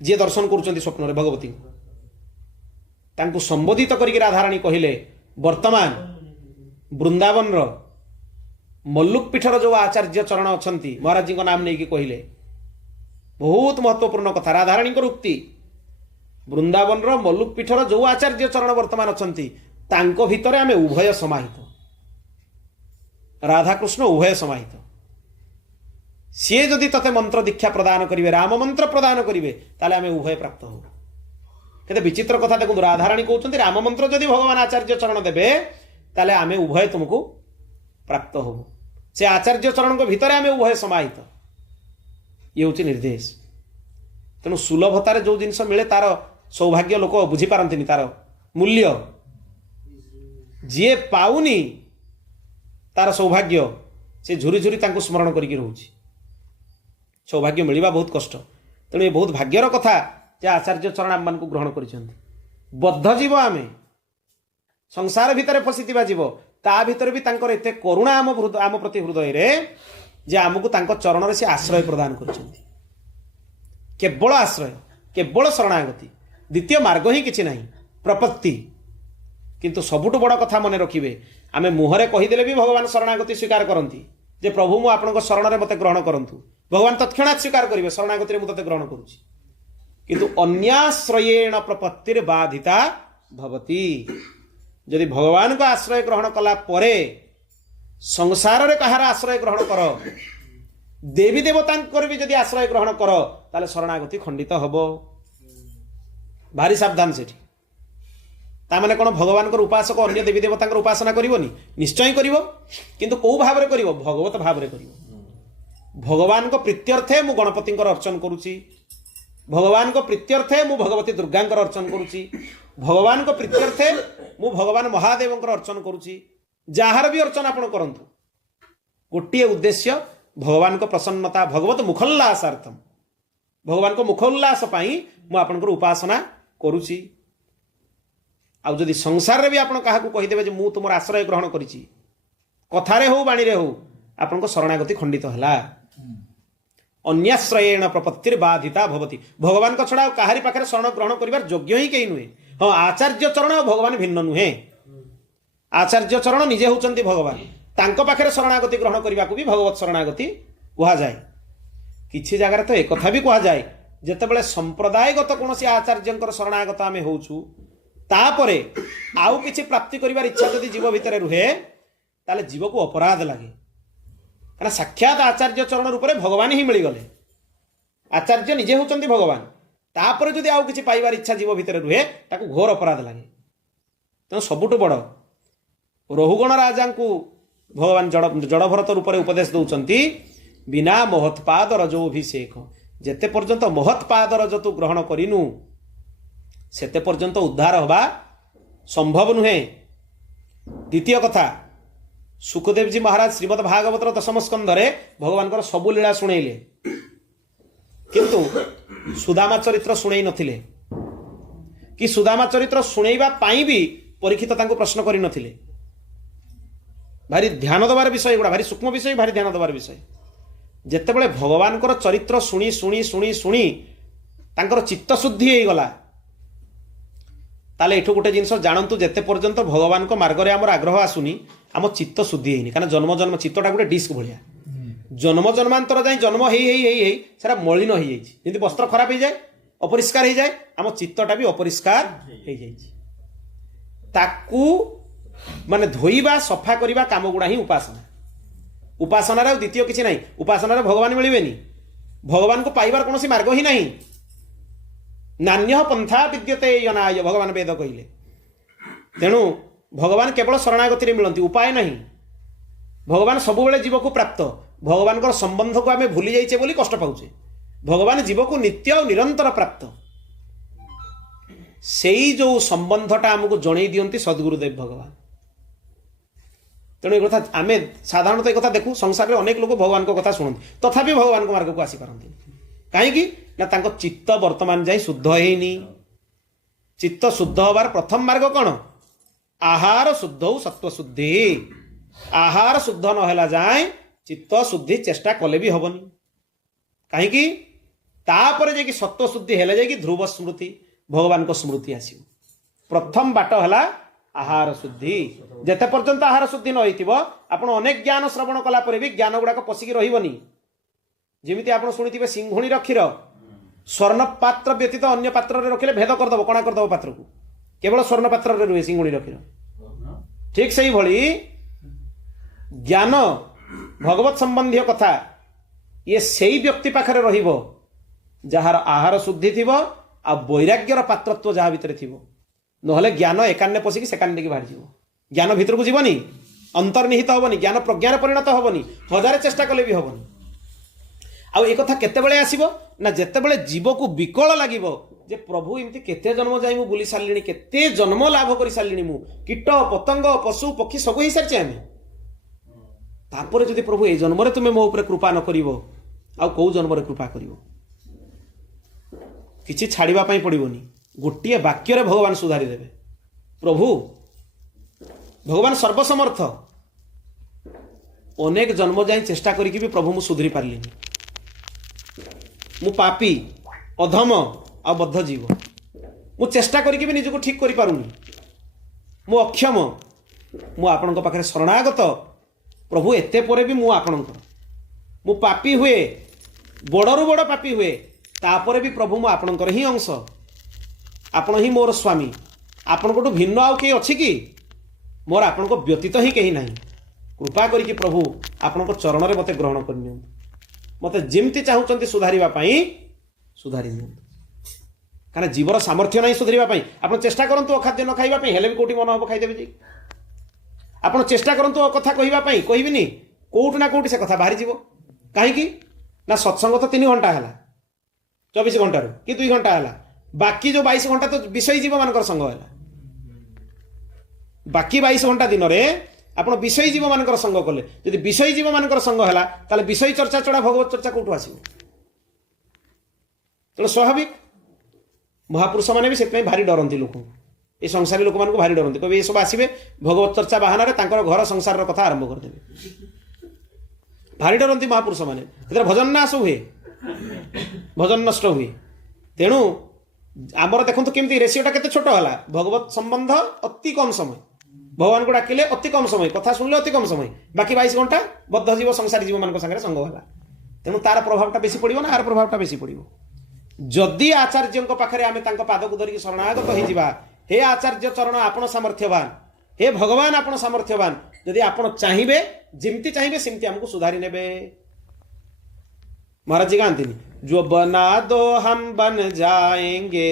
जे दर्शन करूचंती स्वप्न रे भगवती तांको संबोधित करके राधाराणी कहले वर्तमान वृंदावन रो मल्लुक पीठर जो आचार्य चरण अछंती महाराज जी को नाम नहीं कहले बहुत महत्वपूर्ण कथा राधाराणी को उक्ति वृंदावन रो मल्लुक पीठर जो आचार्य चरण वर्तमान अछंती तांको भितरे आमे उभय समाहित राधाकृष्ण उभय समाहित सी जदि तते मंत्र दीक्षा प्रदान करिवे राम मंत्र प्रदान करिवे ताले आमे उभय प्राप्त हो केते विचित्र कथा देखो राधाराणी कहते राम मंत्र जदि भगवान आचार्य चरण देवे ताले आमे उभय तुमको प्राप्त हो से आचार्य चरण को भितर आमे उभय समाहित ये हूँ निर्देश तेणु सुलभतार जो जिनस मिले तार सौभाग्य लोक बुझी पारंतिनी तार मूल्य जी पाउनी तार सौभाग्य से झुरी झुरी तांको स्मरण करिक रोची सौभाग्य मिलवा बहुत कष्ट तेणु ये बहुत भाग्यर कथा जे आचार्य चरण आम को ग्रहण करिसेंती बद्ध जीव आमे संसार भितर फसीथिबा जीव ता भितर भी तांकर एते करुणा आम प्रति हृदय रे जे आमको तांको चरण रे से आश्रय प्रदान करिसेंती केवल आश्रय केवल शरणागति द्वितीय मार्ग ही किछि नहीं प्रपत्ति किंतु सबुठ बड़ कथा मन रखिबे आमे मुहरे कहीदेले भी भगवान शरणागति स्वीकार करती जे प्रभु मु आपनक शरण रे मते ग्रहण करंतु भगवान तत्क्षणात स्वीकार करिवे शरणागति रे मु तते ग्रहण करूछि किंतु अन्याश्रयेण प्रपत्तिर बाधिता भवति यदि भगवान को आश्रय ग्रहण कला परे संसार रे कहार आश्रय ग्रहण कर देवी देवता भी जदि आश्रय ग्रहण कर ताले शरणागति खंडित हबो भारी सावधान सेठी तामाने कोन भगवान को उपासक अन्य देवी देवता उपासना करिवोनी निश्चय करिवो किंतु को भाव रे करिवो भगवत भाव रे करिवो भगवान को प्रीत्यर्थे मु गणपति अर्चन करूची भगवान को प्रीत्यर्थे मु भगवती दुर्गा अर्चन करूची भगवान को प्रीत्यर्थे मु भगवान महादेव अर्चन करूची जहार भी अर्चन आपण करंतु गोटे उद्देश्य भगवान को प्रसन्नता भगवत मुखोल्लासार्थम भगवान को मुखोल्लास पाई मु आपण उपासना करूची आउ जदि संसार रे भी आपण काहा को कहिदेबे जे मु तुमर आश्रय ग्रहण करिची कथारे हो बाणी रे हो आपण को शरणागति खंडित हला अन्याश्रयेण प्रपत्तिर बाधिता भवति भगवान को छड़ा काहारी पाखरे शरण ग्रहण करिवार योग्य ही केही नुहे हाँ आचार्य चरण और भगवान भिन्न नुहे आचार्य चरण निजे होचंती भगवान तांको पाखरे शरणागति ग्रहण करने को भी भगवत शरणागति कह जाए किछि जगार तो एक कथा भी कह जाए जेतेबेले संप्रदायगत कौन आचार्य शरणागत आम होचु तापरे आउ किछि प्राप्ति करिवार इच्छा जदि जीव भितर रुहे ताले जीव को अपराध लगे कारण साक्षात आचार्य चरण रूप में भगवान ही मिलगले आचार्य निजे होचंती भगवान तापर जदि आउ किछि पाइबार इच्छा जीव भितर रुहे ताकू घोर अपराध लगे तेणु सबुठ बड़ रहुगण राजा को भगवान जड़भरत रूप में उपदेश दौरान बिना महत्पाद रजोभिषेक जेते पर्यंत महत्पाद रज तू ग्रहण करिनु सेते पर्यंत उद्धार हवा संभव नुहे द्वितीय कथा सुखदेव जी महाराज श्रीमद भागवत दशम स्कंधरे भगवान को सबु लीला शुणेले किंतु सुदामा चरित्र शुणई नथिले कि सुदामा चरित्र शुणेबा पाई भी परीक्षित तांको प्रश्न करि नथिले भारी ध्यान दबार विषय गुड़ा भारी सूक्ष्म विषय भारी ध्यान दबार विषय जेतेबेले भगवान को चरित्र शुणी शुणी शुणी शुणी तांकर चित्त शुद्धि हो गला ताले एठू गोटे जिनस जानतु जेते पर्यंत भगवान को मार्ग रे हमर आग्रह आसुनी आम चित्त शुद्धि होनी कारण जन्म जन्म चित्तटा गोटे डिस्क भाया जन्म जन्मांतर जाए जन्म हे सारा मलिन हो जाए वस्त्र खराब हो जाए अपरिष्कार हो जाए आम चित्तटा भी अपरिष्कार हो जाए ताकू माने धोइबा सफा करिबा काम गुड़ा ही उपासना उपासना रे द्वितीय किछि नहीं उपासना रे भगवान मिलिबेनी भगवान को पाइबार कोनोसी मार्ग ही नहीं नान्य पंथा विद्यते यनाय भगवान वेद कहिले तेणु भगवान केवल शरणागति रे मिलंती उपाय नहीं भगवान सब बेले जीव को प्राप्त भगवान को संबंध को आमे भूली जाइछे बोली कष्ट पाउछे भगवान जीव को नित्य और निरंतर प्राप्त सेई जो संबंधटा आमको जणई दियंती सद्गुरुदेव भगवान तेणु एक कथा आम साधारणतः एक कथा देखू संसार में अनेक लोग भगवान को कथा शुणती तथापि भगवान को मार्ग को आसीपारती कहीं ना तांको चित्त वर्तमान जाए शुद्ध होनी चित्त शुद्ध हबार प्रथम मार्ग कौन आहार शुद्ध सत्व शुद्धि आहार शुद्ध नहला जाए चित्त शुद्धि चेष्टा कले भी हबनी कहीं तापर जाकि सत्व शुद्धि हेले जाकि ध्रुव स्मृति भगवान को स्मृति आसीब प्रथम बाट है आहार शुद्धि जेते पर्यंत आहार शुद्धि न होइतिबो आपण अनेक ज्ञान श्रवण कला परे भी ज्ञान गुड़ाक पशिकी रहिबनी जेमिति आपण शुणिथिबे सिंघुणी रखीर स्वर्ण पात्र व्यतीत अन्य पात्र रे रखिले भेद करदबो कणा करदबो पात्र को केवल स्वर्ण पात्र रे रुहे सिंघुणी रखीर ठीक सही भली ज्ञान भगवत संबंधी कथा ये सही व्यक्ति पाखरे रहिबो जहार आहार शुद्धि थिबो आ वैराग्यर पात्रत्व जहाँ भितर थी नहले ज्ञान एकान्ने पशिकी सेकान्ने की बाहर ज्ञान भितर को जीवनी अंतर्निहित हेनी ज्ञान प्रज्ञान परिणत हेनी हजार चेष्टा कले भी हेनी आउ एक कथा केतेबेले आसीबो ना जेतेबेले जीव को विकल लागिबो जे प्रभु इमती केते जन्म जाई मु बुली सारलिनी केते जन्म लाभ करि सारलिनी मु कीट पतंग पशु पक्षी सब ही सारचे आमे तापर जदि प्रभु ए जन्म रे तुमे मो ऊपर कृपा न करिवो आ को जन्म रे कृपा करिवो किछि छाड़िबा पई पड़िबोनी गोटिए वाक्य रे भगवान सुधारी देबे प्रभु भगवान सर्वसमर्थ अनेक जन्म जाई चेष्टा करिकि भी प्रभु मु सुधरी पारलिनी मु पापी अधम आ बद्ध जीव मु चेष्टा करिकि भी निजको ठीक करि पारुनी मु अक्षम मु आपनक पाखरे शरणागत प्रभु एते परे भी मु आपनकर मु पापी हुए बड़रू बड़ पापी हुए तापरे भी प्रभु मु आपनकर ही अंश आपण ही मोर स्वामी आपनकटू भिन्न आउ के अछि कि मोर आपनको व्यतीत ही कहीं नहीं कृपा करिकि प्रभु आपनको चरण रे मते ग्रहण करनियो मते जेमती चाहुचंती सुधारिबा पई सुधारि नियो कारण जीवर सामर्थ्य नहीं सुधारिबा पई आपण चेष्टा करंतु अखाद्य न खाइबा पई हेले भी कोठी मन हबो खाइ देबे जी आपण चेष्टा करंतु कथा कहिबा पई कहिबिनी कोउठ ना कोउठ से कथा बाहरी जीवो काहे कि ना सत्संग तो 3 घंटा हला 24 घंटा रो कि 2 घंटा हला बाकी जो 22 घंटा तो विषय जीव मानकर संग हला बाकी 22 घंटा दिन रे आपण विषय जीव मानकर संग कले यदि विषय जीव मानकर संग हला ताले विषय चर्चा चढ़ा भगवत चर्चा कोठु आसीबो तो स्वाभाविक महापुरुष माने भी से भारी डरंती लोक ये संसारी लोक मान को भारी डरंती कभी ये सब आसीबे भगवत चर्चा बहाना रे तांकर घर संसार कथा आरंभ कर देबे भारी डरंती महापुरुष माने इधर भजन नाश हुए भजन नष्ट हुए तेणु आमर देखंतु केमती रेशियोटा केते छोट हला भगवत संबंध अति कम समय भगवान को डाकिले अति कम समय कथा सुनले अति कम समय बाकी 22 घंटा बद्ध जीव संसारी जीव मान संगे संग हला तेणु तार प्रभावटा बेसी पड़िबो ना आर प्रभावटा बेसी पड़िबो जदि आचार्य पाखे आम पाद को धरिक शरणागत हो हे आचार्य चरण आपण सामर्थ्यवान हे भगवान आपण सामर्थ्यवान यदि आपण चाहिए जिमती चाहिए सिमती हमको सुधारी नेबे महाराज जी गांधी जो बना दो हम बन जाएंगे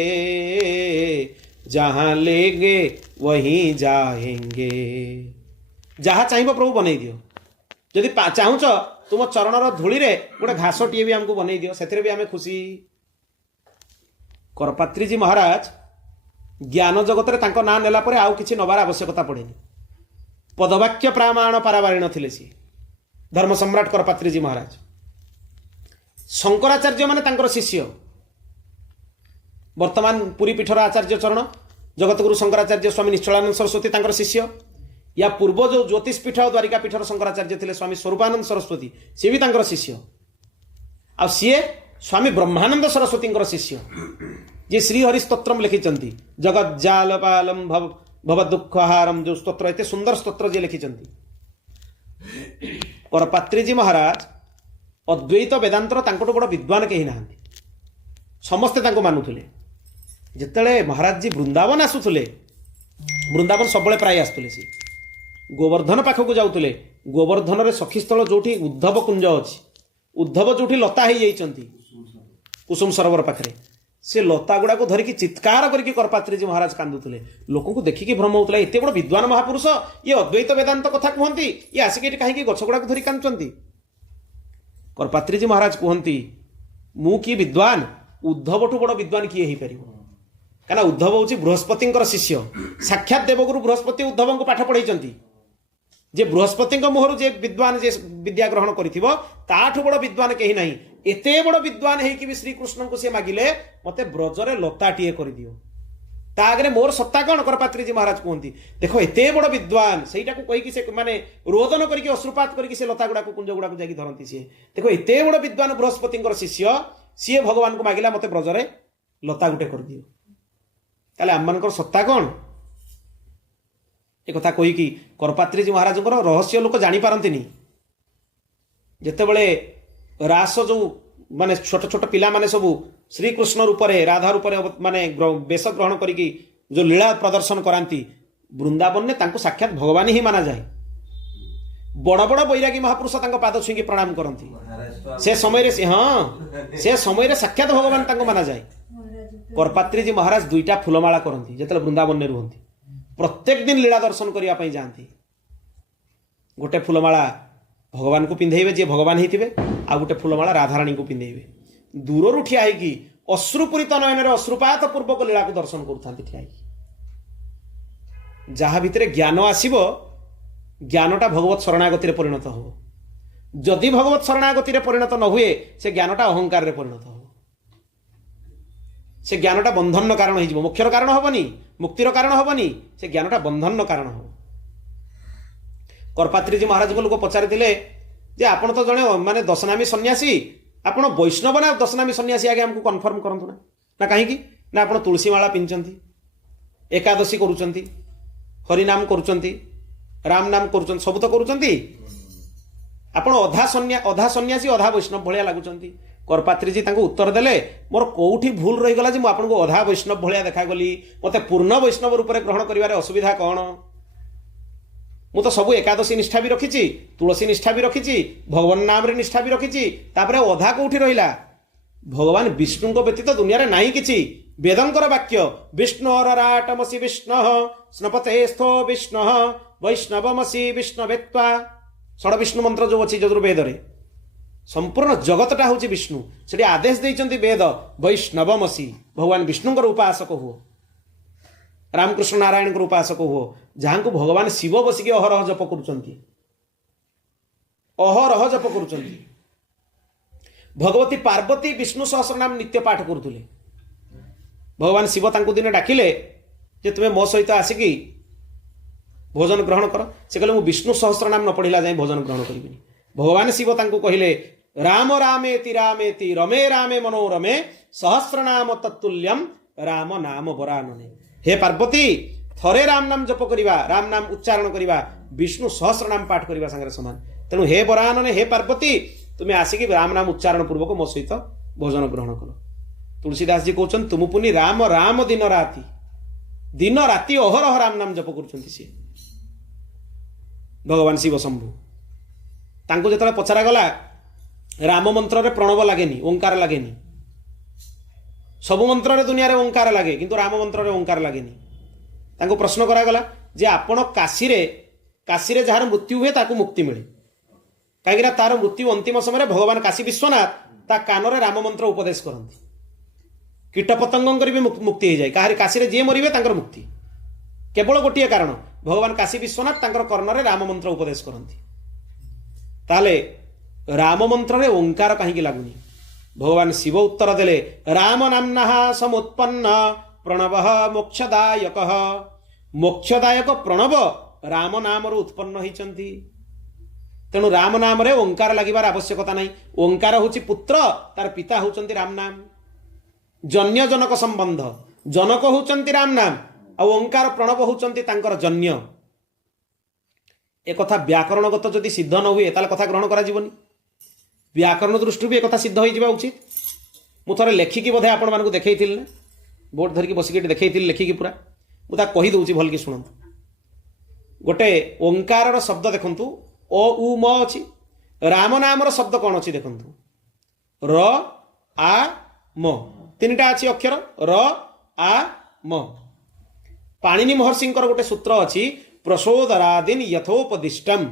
जहां लेंगे वहीं जाएंगे जहां चाहिए प्रभु बनई दियो यदि चाहूच तुम चरणर धूली रे गोटे घास टीए भी हमको बनई दियो से भी आम खुशी करपात्री जी महाराज ज्ञान जगत रे तांको ना नेला परे आउ किछि नबार आवश्यकता पड़ेनी पदवाक्य प्रामाण पारावारिण थिले सी धर्म सम्राट करपात्री जी महाराज शंकराचार्य माने तांकर शिष्य वर्तमान पुरी पीठर आचार्य चरण जगतगुरु शंकराचार्य स्वामी निश्चलानंद सरस्वती तांकर शिष्य या पूर्व जो ज्योतिष पीठ द्वारिका पीठर शंकराचार्य थिले स्वामी स्वरूपानंद सरस्वती सी भी तांकर शिष्य आ सीए स्वामी ब्रह्मानंद सरस्वती शिष्य जे श्रीहरि स्तोत्रम लिखिंट जगत जालपालम भव दुखहारम जो स्तोत्र एते सुंदर स्तोत्र जे लिखिंट करपात्री जी महाराज अद्वैत वेदांतर तांकोटो बड़ विद्वान कहीं ना समस्ते तांको मानुले जिते महाराज जी वृंदावन आसुले वृंदावन सब प्राय आसुले सी गोवर्धन पाखक जाऊले गोवर्धन रे सखीस्थल जो उद्धव कुंज अच्छी उद्धव जो लता हो जाती कुसुम सरोवर पाखे से लता गुड़ा को धरिकी चित्कार करके करपात्री जी महाराज कांदुले लोक को देखिकी भ्रम होता एत बड़ विद्वान महापुरुष ये अद्वैत वेदांत कथा कहती ये आसिक कहीं गछ गुड़ा को धरिक कांदुंट करपात्री जी महाराज कहती मु कि विद्वान उद्धव ठू बड़ विद्वान किए हो पार क्या उद्धव हूँ बृहस्पति शिष्य साक्षात देवगुरु बृहस्पति उद्धव को पाठ पढ़ाई जे बृहस्पति मुहर जे विद्वान जे विद्या ग्रहण करू बड़ विद्वान कहीं ना एते बड़ विद्वान है कि श्रीकृष्ण को सी मागिले मते ब्रजरे लताटीए कर दियो आगे मोर सत्ता कौन करपात्री जी महाराज कहती देखो एते बड़ विद्वान सेटा को कहीकि से माने रोदन करके अश्रुपात करके से लता गुड़ा कुंज गुड़ा जाकि धरती सी देखो एते बड़ विद्वान बृहस्पति शिष्य सी भगवान को मागिला मते ब्रजरे लता गुटे कर दियो ताले आम मानकर सत्ता कौन एक कथा कहीकि करपात्री जी महाराज रहस्य लोक जानी पारंतिनी जेतेबेले रास जो माने छोट छोट पिला माने सब श्रीकृष्ण रूप राधा रूप माने वेश ग्रहण करिकी जो लीला प्रदर्शन करांती वृंदावन ने तांको साक्षात भगवान ही माना जाए बड़ बड़ बैरागी महापुरुष तांको पाद छुईकी प्रणाम करती से समय रे हाँ से समय रे साक्षात भगवान तांको माना जाए करपात्रीजी महाराज दुईटा फुलमाला करती जो वृंदावन रुहति प्रत्येक दिन लीला दर्शन करने जाती गोटे फुलमाला भगवान को पिंधेबे जी भगवान होते आ गोटे फुलमाला राधाराणी को पिंधेबे दूर ठिया होगी अश्रुपूरित नयन अश्रुपात पूर्वक लीला को दर्शन करूँ ठिया जहाँ भितर ज्ञान आसब ज्ञानटा भगवत शरणागति परिणत हो जदि भगवत शरणागति परिणत न हुए से ज्ञानटा अहंकार परिणत हो से ज्ञानटा बंधन कारण हो मोक्षर कारण हेनी मुक्तिर कारण हेनी से ज्ञानटा बंधन कारण हो करपात्रीजी महाराज को लोग पचारि जे आपण तो जड़े माने दशनामी सन्यासी आपण वैष्णव ना दशनामी सन्यासी आगे हमको कन्फर्म करंतु ना कहीं ना आपण तुलसी माला पिंचंती एकादशी करूचंती हरिनाम करूचंती राम नाम करूचंती सब तो करूचंती आपण अधा सन्यासी अधा वैष्णव भलिया लागुचंती करपात्रीजी तांको उत्तर देले मोर कोठी भूल रही गला जे मु आपन को अधा वैष्णव भलिया देखा गली मते पूर्ण वैष्णव रूप में ग्रहण करिवारे असुविधा कौन मु तो सब एकादशी निष्ठा भी रखी तुलसी निष्ठा भी रखी भगवान नाम रे निष्ठा भी रखी अधा कोठी रहिला भगवान विष्णु को व्यतीत दुनिया रे नाही किछि वेदंकर वाक्य विष्णुराटमसि विष्णु स्नपतेस्थो विष्णु वैष्णवमसि विष्णवेत्वा षड विष्णु मंत्र जो अच्छी चतुर्वेद रे संपूर्ण जगतटा हूँ विष्णु से आदेश देते वेद वैष्णवमसि भगवान विष्णुंकर उपासक हुओ रामकृष्ण नारायण उपासक हुओ जहाँ को भगवान शिव बसिकी अहरह जप करुचंती अहरह जप करुचंती भगवती पार्वती विष्णु सहस्रनाम नित्य पाठ करुले भगवान शिव तांको दिन डाकिले जे तुम्हें मो सहित आसिकी भोजन ग्रहण कर से कहले मु विष्णु सहस्रनाम न पढ़िला जाए भोजन ग्रहण करिबिनी भगवान शिव तांको कहिले राम रामेति रमे रामे मनोरमे सहस्रनाम तत्तुल्यम राम नाम वरानने हे पार्वती थरे राम नाम जप करिवा राम नाम उच्चारण करिवा विष्णु सहस्रनाम पाठ करिवा संगे समान तेणु हे वरानने हे पार्वती तुम्हें आसिकी राम नाम उच्चारण पूर्वक मो सहित भोजन ग्रहण कर तुलसीदास जी कहउछन तुम पुनि राम राम दिन राति अहरह राम नाम जप करुछंती से भगवान शिव शंभु तांको जेतले पचरा गला राम मंत्र रे प्रणव लागेनी ओंकार लागेनी सब मंत्र रे दुनिया रे ओंकार लागे किंतु राम मंत्र रे ओंकार लागेनी तांको प्रश्न करा गला जे आपण काशी रे जहार मृत्यु हुए ताकू मुक्ति मिले कहीं तार मृत्यु अंतिम समय भगवान काशी विश्वनाथ ता कान रे राम मंत्र उपदेश करती कीट पतंग भी मुक्ति हो जाए कहारी काशी रे जे मरिबे तांकर मुक्ति केवल गोटे कारण भगवान काशी विश्वनाथ तांकर कर्ण रे राम मंत्र उपदेश करती ताले राम मंत्र रे ओंकार कहीं लगुनि भगवान शिव उत्तर देले राम नामना समुत्पन्न प्रणव मोक्षदायक प्रणव राम नाम उत्पन्न होती तेणु राम नाम रे ओंकार लगिबार आवश्यकता नहीं ओंकार होची पुत्र तार पिता होचंती राम नाम जन्य जनक संबंध जनक होचंती राम नाम आ ओंकार प्रणव होचंती तांकर जन्य एक कथा व्याकरणगत जदि सिद्ध न हुए ताले कथा ग्रहण करा जीवनी व्याकरण दृष्टि भी एक कथा सिद्ध हो जावा उचित मु थरे लेखिकी बोधे आपण मानकु देखैथिल ना बोर्ड धरिकी बसिकी देखैथिल लेखिकी पूरा मु ता कहि दउची भल की सुनंतु गोटे ओंकार रो शब्द देखंतु ओ उ म अछि राम नाम रो शब्द कोन अछि देखंतु र आ म तीनटा अछि अक्षर र आ म पाणिनि महर्षिंकर गोटे सूत्र अछि प्रसोदरादिन यथोपदिष्टम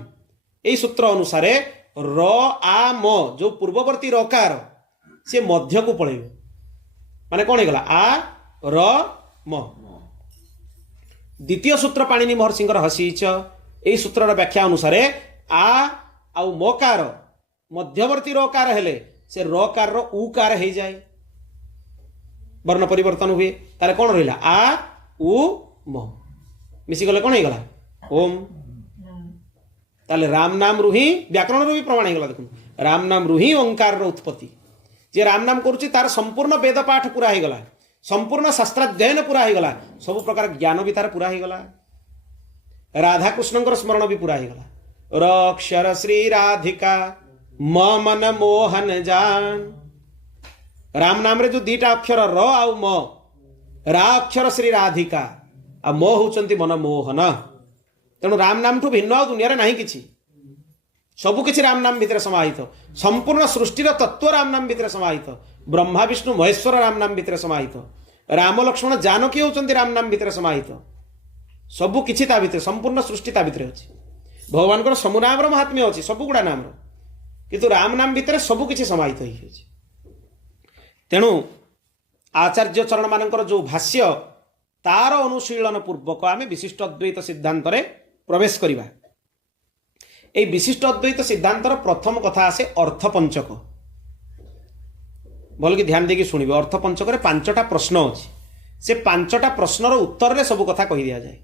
यही सूत्र अनुसार र आ म जो पूर्ववर्ती रकार से मध्य को पड़े माने कौन होगा आ र म द्वितीय सूत्र पाणिनि महर्षिंकर हसीच यही सूत्र व्याख्या अनुसार आ आउ मकार मध्यवर्ती रकार हेले से रकार रो उकार हो जाए वर्ण परिवर्तन हुए तारे कौन रहा आ उ म मिसी गले कौन होगा ओम ताले राम नाम रु ही व्याकरण रु भी प्रमाण होगा देखो राम नाम रु ही ओंकार रो उत्पत्ति जे राम नाम करुच्ची तार संपूर्ण वेद पाठ पूरा हो गला संपूर्ण शास्त्राध्ययन पूरा हो गला सब प्रकार ज्ञान भी तार पूरा हो गला राधा कृष्णंकर स्मरण भी पूरा हो गला र अक्षर श्री राधिका म मन मोहन जान राम नाम रे जो दीटा अक्षर र आउ म रा अक्षर श्री राधिका आ म होचंती मन मोहन तेणु राम नाम ठू भिन्न दुनिया रे नाही किछि सबु किछि राम नाम भितर समाहित संपूर्ण सृष्टिर तत्व राम नाम भितर समाहित ब्रह्मा विष्णु महेश्वर राम नाम भितर समाहित राम लक्ष्मण जानकी होउचंती राम नाम भितर समाहित सबु किछि ता भितर संपूर्ण सृष्टि ता भितर अछि भगवान को समु नाम रो महात्म्य अछि सबु गुडा नाम रो किंतु राम नाम भितर सबु किछि समाहित होई अछि तेणु आचार्य चरण मानकर जो भाष्य तार अनुशीलन पूर्वक आम विशिष्ट अद्वैत सिद्धांत प्रवेश करिबा ए विशिष्ट अद्वैत सिद्धांतर प्रथम कथा आसे अर्थ पंचक भल कि ध्यान देकी शुणिबे अर्थ पंचक रे पांचटा प्रश्न अछि से पांचटा प्रश्नर उत्तर रे सब कथा कहि दिया जाए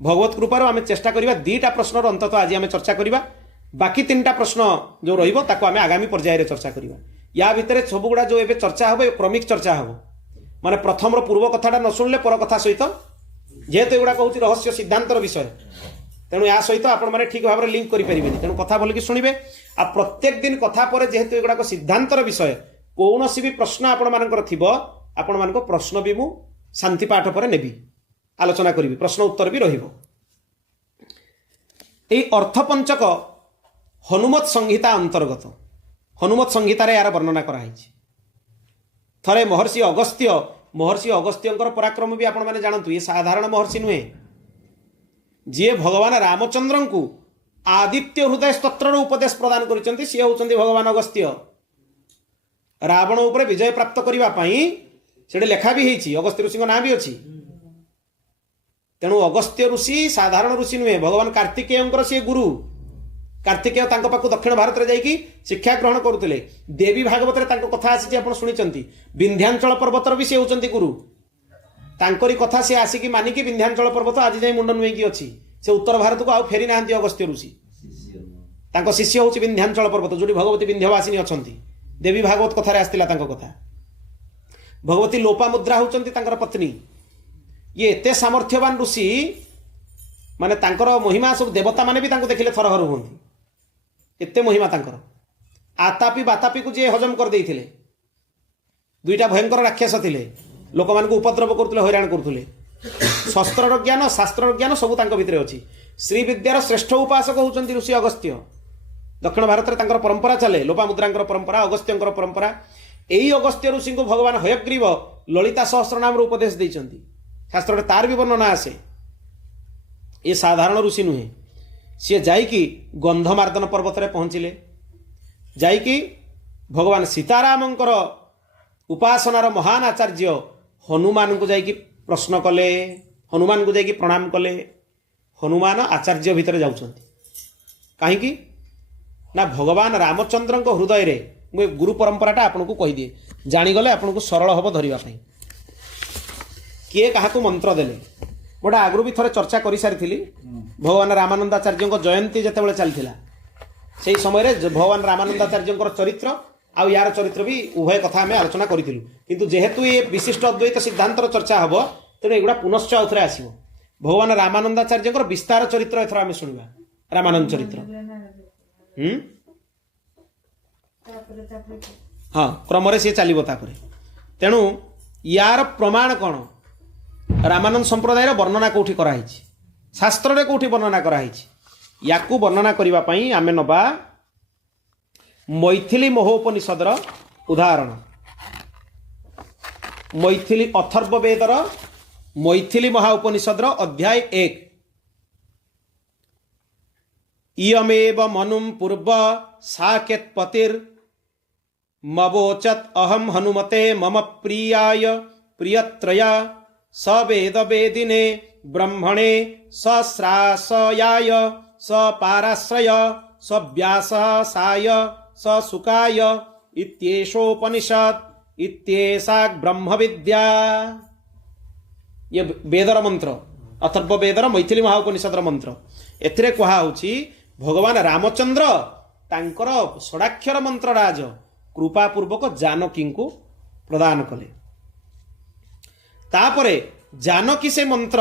भगवत कृपार आम चेष्टा करिबा दीटा प्रश्नर अंतत आज आम चर्चा करिबा बाकी तीनटा प्रश्न जो रहिबो ताको आम आगामी पर्याय रे चर्चा करिबा या भितर सब गुडा जो एबे चर्चा हबो क्रमिक चर्चा हबो माने प्रथम रो पूर्व कथाटा न सुनले पर कथा सहित जेहेतु एगुड़ा कहूँ रहस्य सिद्धांतर विषय तेणु या सहित आपण मैंने ठीक भाव में लिंक करें तेणु कथा बोलिक शुणवे आ प्रत्येक दिन कथा पर जेहेतु एगुड़ा सिद्धांतर विषय कौन भी प्रश्न आपण मानकर थिबो आपण मानक प्रश्न भी मु शांति पाठ पर नेबी आलोचना करी प्रश्न उत्तर भी रहिबो एई अर्थ पंचक हनुमत संहिता अंतर्गत हनुमत संहितार यार वर्णना कराई थरे महर्षि अगस्त्य पराक्रम भी आपण मैंने जानतु ये साधारण महर्षि नुहे जी भगवान रामचंद्र को आदित्य हृदय स्तोत्र उपदेश प्रदान कर सी होउचंती भगवान अगस्त्य रावण उपरे विजय प्राप्त करने से लेखा भी होती अगस्त्य ऋषि ना भी अच्छी तेणु अगस्त्य ऋषि साधारण ऋषि नुहे भगवान कार्तिकेय सी गुरु कार्तिकेय पाखु दक्षिण भारत में जाइए शिक्षा ग्रहण करुले देवी भागवत में कथा आसी आप शुणी विंध्याचल पर्वतर भी सी होती गुरु तांकरी कथा सी आसिकी मानिकी विंध्याचल पर्वत आज जाए मुंड नुएकी अच्छी से उत्तर भारत को आउ फेरी ना अगस्त्य ऋषि शिष्य हूँ विंध्याचल पर्वत जो भगवती विंध्यवासिनी अच्छा देवी भागवत कथार आसला कथा भगवती लोपामुद्रा होती पत्नी ये एते सामर्थ्यवान ऋषि माने तांकर महिमा सब देवता माने भी देखिले थरहर हुंती एते महिमा तांकर आतापी बातापी को जे हजम कर देइथिले दुईटा भयंकर राक्षस थिले लोक मान को उपद्रव करथुले हैरान करथुले शस्त्र ज्ञान शास्त्र ज्ञान सब तांक भितरे अछि श्री विद्यार श्रेष्ठ उपासक होउचंती ऋषि अगस्त्य दक्षिण भारत रे तांकर परंपरा चले लोपामुद्रांकर परंपरा अगस्त्यंकर परंपरा एई अगस्त्य ऋषि को भगवान हयग्रीव ललिता सहस्र नाम उपदेश दैचंती शास्त्र तार भी वर्णना आसे ये साधारण ऋषि नुहे सी जाइकी गंधमार्दन पर्वत रे पहुँचिले जाइकी भगवान सीतारामंकर उपासनार महान आचार्य हनुमान को जाइकी प्रश्न कले हनुमान को जाइकी प्रणाम कले हनुमान आचार्य भितर जाउछंती काहेकि ना भगवान रामचंद्र हृदय रे मुझे गुरु परंपराटा आपन को कही दिए जानीगले आपन को सरल हम धरिबा पई किए काहाकू मंत्र देले गोटा आगु भी थोड़े चर्चा कर सारी भगवान रामानंदाचार्य जयंती जिते चलता से समय भगवान रामानंदाचार्य चरित्र आउ यार चरित्र भी उभय कथा आम आलोचना करूँ किंतु जेहेतु ये विशिष्ट अद्वैत सिद्धांतर चर्चा हम तेणु एगुड़ा पुनश्च आउ थे आसो भगवान रामानंदाचार्य विस्तार चरित्र एथर आम शुणा रामानंद चरित्र हाँ क्रम सी चलो तेणु यार प्रमाण कौन रामानंद संप्रदायर वर्णना कौटी कराई शास्त्र रे कौटी वर्णना कराई याकू वर्णना करबा पई आमे नबा मैथिली महोपनिषदर उदाहरण मैथिली अथर्ववेदर मैथिली महाउपनिषदर अध्याय 1 इयमेव मनुम पूर्व साकेतपतिर मवोचत अहम हनुमते मम प्रियाय प्रियत्रया स वेद वेदिने ब्रह्मणे सश्रासयाय स पाराश्रय स व्यासाय स सुकाय इत्येषोपनिषद इत्येषा ब्रह्म विद्या ये वेदर मंत्र अथर्व वेदर मैथिली महाउपनिषदर मंत्र एथिरे कहा होछि भगवान रामचंद्र तांकर षडाक्षर मंत्र राज कृपापूर्वक जानकी को प्रदान कले तापरे जानकी से मंत्र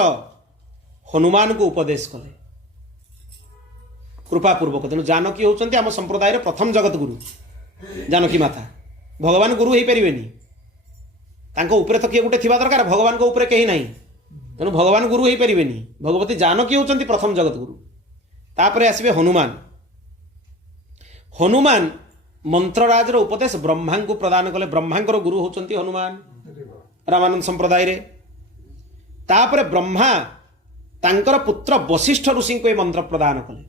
हनुमान को उपदेश कले कृपापूर्वक तेणु जानकी होउचंती आम संप्रदाय प्रथम जगत गुरु जानकी माता भगवान गुरु हो पारे तांको उपरे तो किए गोटे थिबा दरकार भगवान को उपरे कहीं नहीं तेणु भगवान गुरु हो पारे भगवती जानकी होउचंती प्रथम जगत गुरु तापरे आसबे हनुमान मंत्रराज उपदेश ब्रह्मा को प्रदान कले ब्रह्मांकर गुरु होउचंती हनुमान रामानंद संप्रदाय रे तापर ब्रह्मा तांकर पुत्र वशिष्ठ ऋषि को ये मंत्र प्रदान कले।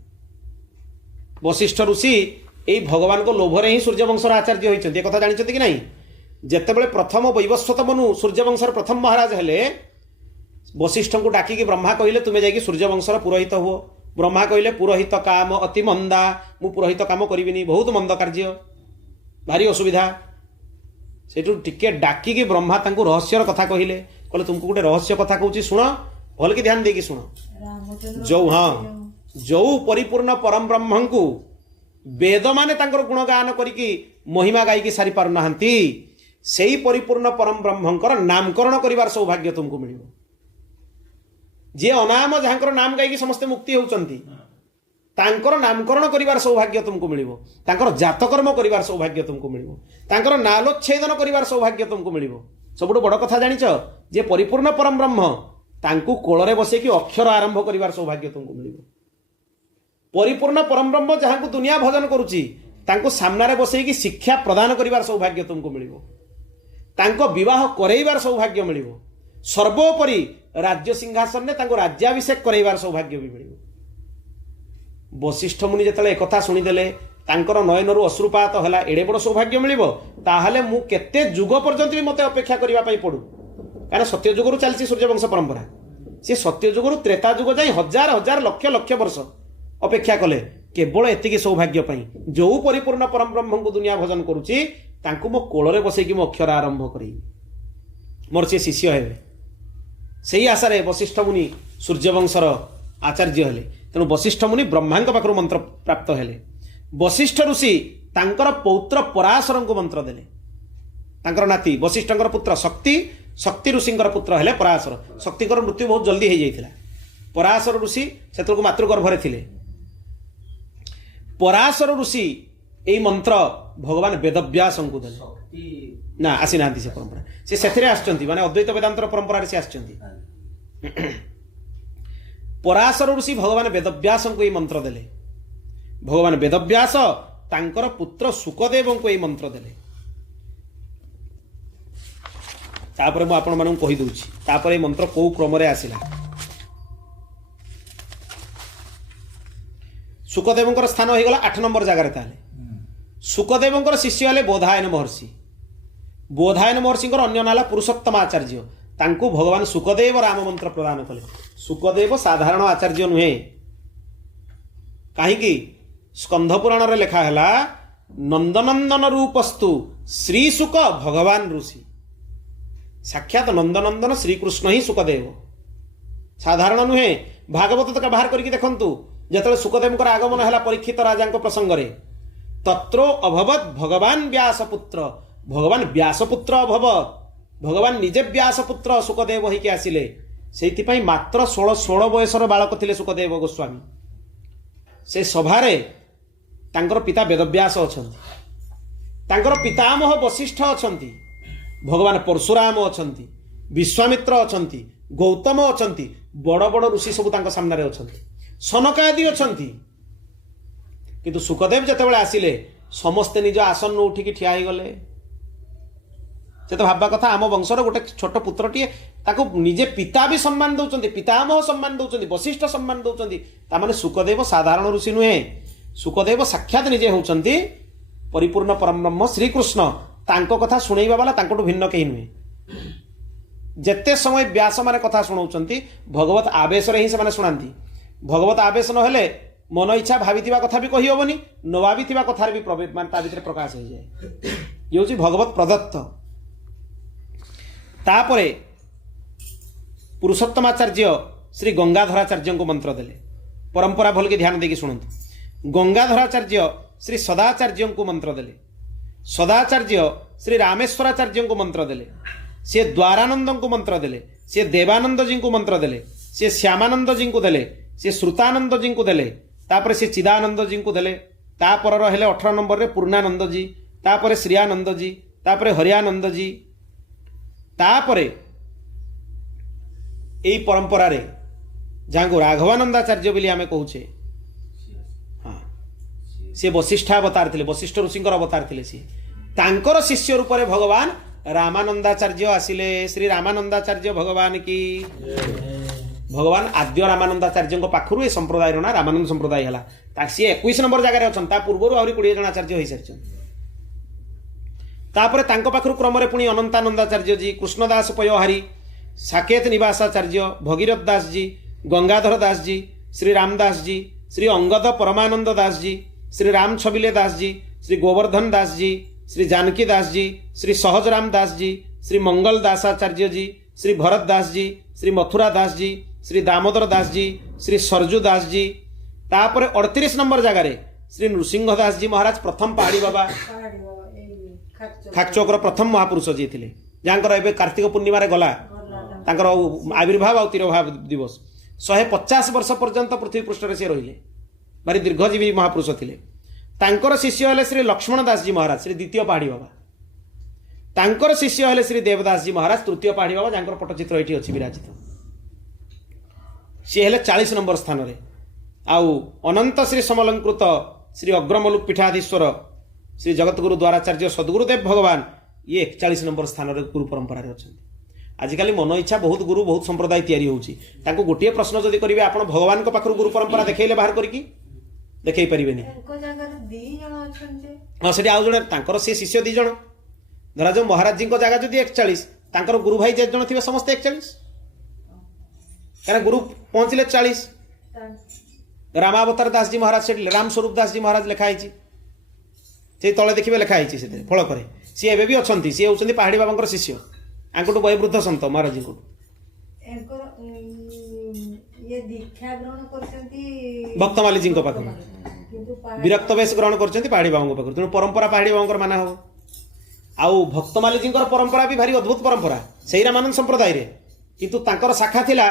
वशिष्ठ ऋषि यही भगवान को लोभरे ही सूर्यवंशर आचार्य होती कथा जानते कि नहीं। जितेबाला प्रथम वैवस्वत मनु सूर्यवंशर प्रथम महाराज हेले वशिष्ठ को डाकिकी ब्रह्मा कहले तुम्हें जाकि सूर्यवंशर पुरोहित हुओ। ब्रह्मा कहले पुरोहित काम अति मंदा, मु पुरोहित काम करी बहुत मंद कार्य भारी असुविधा। से टिके डाकिकी ब्रह्मा तांको रहस्यर कथा कहले कहले तुमको गोटे रहस्य कथा कहूँ शुण भल कि ध्यान देकी शुण। जो परिपूर्ण परम ब्रह्म को वेद माने तांकर गुणगान करिकी महिमा गायकी सारी पारु नाहंती सेही परिपूर्ण परम ब्रह्मंकर नामकरण करिवार सौभाग्य तुमको मिलिबो। जे अनाम जहाँकर नाम गायकी समस्ते मुक्ति होउचंती तांकर नामकरण करिवार सौभाग्य तुमको मिलिबो। तांकर जातकर्म करिवार सौभाग्य तुमको मिलिबो। तांकर नालोच्छेदन करिवार सौभाग्य तुमको मिलिबो। सबुठ बड़ कथा जानिच जे परिपूर्ण परम ब्रह्म तांकु कोଳରେ बसेकी अक्षर आरंभ करिवार सौभाग्य तुमको मिलिबो। परिपूर्ण परम ब्रह्म जहाँ को दुनिया भजन करुची तांको सामनारे बसेकी शिक्षा प्रदान करिवार सौभाग्य तुमको मिलिबो। तांको विवाह करैवार सौभाग्य मिलिबो। सर्वोपरि राज्य सिंहासन ने तांको राज्याभिषेक करैवार सौभाग्य भी मिलिबो। वशिष्ठ मुनि जेतले एकथा शुणिदेले तांकर नयनरु अश्रुपात होला एडे बड़ सौभाग्य मिलिबो ताहाले मु केते जुग पर्यंत भी मते अपेक्षा करिवा पई पडू। कारण सत्य जुगरु चलची सूर्यवंश परंपरा से सत्य जुगरु त्रेता जुग जाई हजार हजार लक्ष लक्ष वर्ष अपेक्षा कले केवल एतिकी सौभाग्य पई। जो परिपूर्ण परम ब्रह्म को दुनिया भजन करुची तांकु मो कोଳରେ बसेकी मो अक्षर आरंभ करी मोर से शिष्य हेबे। सेही आशारे वशिष्ठ मुनि सूर्यवंशर आचार्य हेले। तेणु वशिष्ठ मुनि ब्रह्मांक पाखरु मंत्र प्राप्त हेले। वशिष्ठ ऋषि तांकर पौत्र पराशर को मंत्र देले। तांकर नाती वशिष्ठंकर पुत्र शक्ति शक्ति ऋषिंकर पुत्र हेले पराशर। शक्तिकर मृत्यु बहुत जल्दी हो जाइथिला। पराशर ऋषि सेतरको मातृगर्भरे थिले। पराशर ऋषि एई मंत्र भगवान वेदव्यास को देले ना आसी नांती से परंपरा से सेथिरे आछंती माने अद्वैत वेदांतर परंपरा रे से आछंती। पराशर ऋषि भगवान वेदव्यास को ये मंत्र देले। भगवान वेदव्यास तांकर पुत्र सुखदेव को ये मंत्र देले। तापर मु आपण मानू कहि दउछि तापर ये मंत्र को क्रम रे आसिला। सुखदेवंकर स्थान हो गला 8 नंबर जगह रे ताले। सुखदेवंकर शिष्य हेले बोधायन महर्षि। बोधायन महर्षिंकर अन्य नाला पुरुषोत्तम आचार्य। तांको भगवान सुखदेव राम मंत्र प्रदान कले। सुखदेव साधारण आचार्य नुहे कहीं स्कंध पुराण रे लिखा है नंदनंदन रूपस्तु श्री सुख भगवान ऋषि। साक्षात नंदनंदन श्रीकृष्ण ही सुखदेव साधारण नुहे। भागवत तक बाहर करके देखंतु जेतले सुखदेव आगमन है परीक्षित राजा प्रसंग रे तत्रो अभवत भगवान व्यासपुत्र। भगवान व्यासपुत्र अभवत भगवान निजे व्यासपुत्र सुखदेव होइके आसिले। से मात्र 16 बयसर बालक थिले सुखदेव गोस्वामी। से सभारे तांकर पिता वेदव्यास अछंती। तांकर पितामह वशिष्ठ अछंती। भगवान परशुराम अछंती। विश्वामित्र अछंती। गौतम अछंती। बड़ बड़ ऋषि सब तांका सामने अछंती। सनक आदि अछंती। किंतु सुखदेव जेतेबेले आसिले समस्ते निज आसन उठिकी ठिया हो गले। से तो भाबा कथा आम वंशर गोटे छोट पुत्रटीए ताको निजे पिता भी सम्मान दौरान पितामह सम्मान दौरान वशिष्ठ सम्मान दौरान तामाने सुखदेव साधारण ऋषि नुहे। सुखदेव साक्षात निजे होउचंती परिपूर्ण परम ब्रह्म श्रीकृष्ण। तांको कथा शुणैबा वाला तांकोटु भिन्न केही नुहे। जेते समय व्यास माने कथा शुणाउचंती भगवत आवेश रे ही से माने शुणांती। भगवत आवेश न हेले मन इच्छा भाविथिबा कथा भी कहि होबनी न भाविथिबा कथार भी मान ता भितर प्रकाश हो जाए। ये होची भगवत प्रदत्त। तापरे पुरुषोत्तमाचार्य श्री गंगाधराचार्य को मंत्र देले। परंपरा भल के ध्यान देकी शुणंतु। गंगाधराचार्य श्री सदाचार्य को मंत्र देले। सदाचार्य श्री रामेश्वराचार्य को मंत्र देले। से द्वारानंद को मंत्र देले। से देवानंद जी को मंत्र देले। से श्यामानंद जी को देले। से श्रुतानंद जी को देले। तापर से चिदानंद जी को देले। तापर रहे 18 नंबर रे पूर्णानंद जी। तापर श्रियानंद जी। तापर हरियानंद जी। तापरे यही परंपरा रे जहाँ को राघवानंदाचार्य बोली आमे कहूचे हाँ से वशिष्ठ अवतार थे। वशिष्ठ ऋषि अवतार थे। सी तांकर शिष्य रूप में भगवान रामानंदाचार्य आसिले। श्री रामानंदाचार्य भगवान की। भगवान आद्य रामानंदाचार्य पाखु ए संप्रदाय ना रामानंद संप्रदाय है सी 21 नंबर जगह अच्छा पूर्व आहरी 20 जन आचार्य हो सारी। तापर पाखु क्रम पुणी अनंतानंदाचार्य जी, कृष्णदास पयोहारी, साकेत निवासाचार्य, भगीरथ दास जी, गंगाधर दास जी, श्री रामदास जी, श्री अंगद परमानंद दास जी, श्री राम छबिले दास जी, श्री गोवर्धन दास जी, श्री जानकी दास जी, श्री सहजराम दास जी, श्री मंगल दासाचार्य जी, श्री भरत दास जी, श्री मथुरा दास जी, श्री दामोदर दास जी, श्री सरजू दास जी। तापर 38 नंबर जगार श्री नृसिंह दास जी महाराज प्रथम पहाड़ी बाबा खाकचौकर प्रथम महापुरुष जी थे जहाँकर एवं कार्तिक पूर्णिम गला आविर्भाव और तिरोभाव दिवस 150 वर्ष पर्यंत पृथ्वी पृष्ठ से रहिले भारी दीर्घजीवी महापुरुष थे। तांकर शिष्य हेले श्री लक्ष्मण दास जी महाराज श्री द्वितीय पहाड़ी बाबा। तांकर शिष्य हेले श्री देवदास जी महाराज तृतीय पहाड़ी बाबा जहाँकर पट्टचित्र ये अच्छी विराजित। सी हेले 40 नंबर स्थान में। आउ अनंत श्री समलंकृत श्री अग्रमलुक पीठाधीश्वर श्री जगतगुरु द्वाराचार्य सद्गुरुदेव भगवान ये 41 नंबर स्थान में गुरु परंपरा अच्छा। आजिकल मन इच्छा बहुत गुरु बहुत संप्रदाय तैयारी होची तांको गोटे प्रश्न जदि करिवे आपण भगवान को पाखरु गुरु परंपरा देखैले बाहर करकी देखै परिबेनी। हाँ सेठी आउ जणे तांकर से शिष्य 2 जण धरा जो महाराज जी को जगह जदि 41 तांकर गुरु भाई जे जण थिबे समस्त 41 कारण गुरु पहुंचले 40। रामावतार दास जी महाराज से राम स्वरूप दास जी महाराज लिखाई से तले देखिए लिखाई से फल करे सी एवं भी अच्छा सी होती पहाड़ी बाबा शिष्य आंकटू वयोवृद्ध सन्त महाराज जी को भक्तमाली जी पाख विरक्त बेश ग्रहण कर पहाड़ी बाबा पाख तेणु परंपरा पहाड़ी बाबा माना हो। आउ भक्तमाली जी परंपरा भी भारी अद्भुत परंपरा से रामानंद संप्रदाय किंतु तांकर शाखा थिला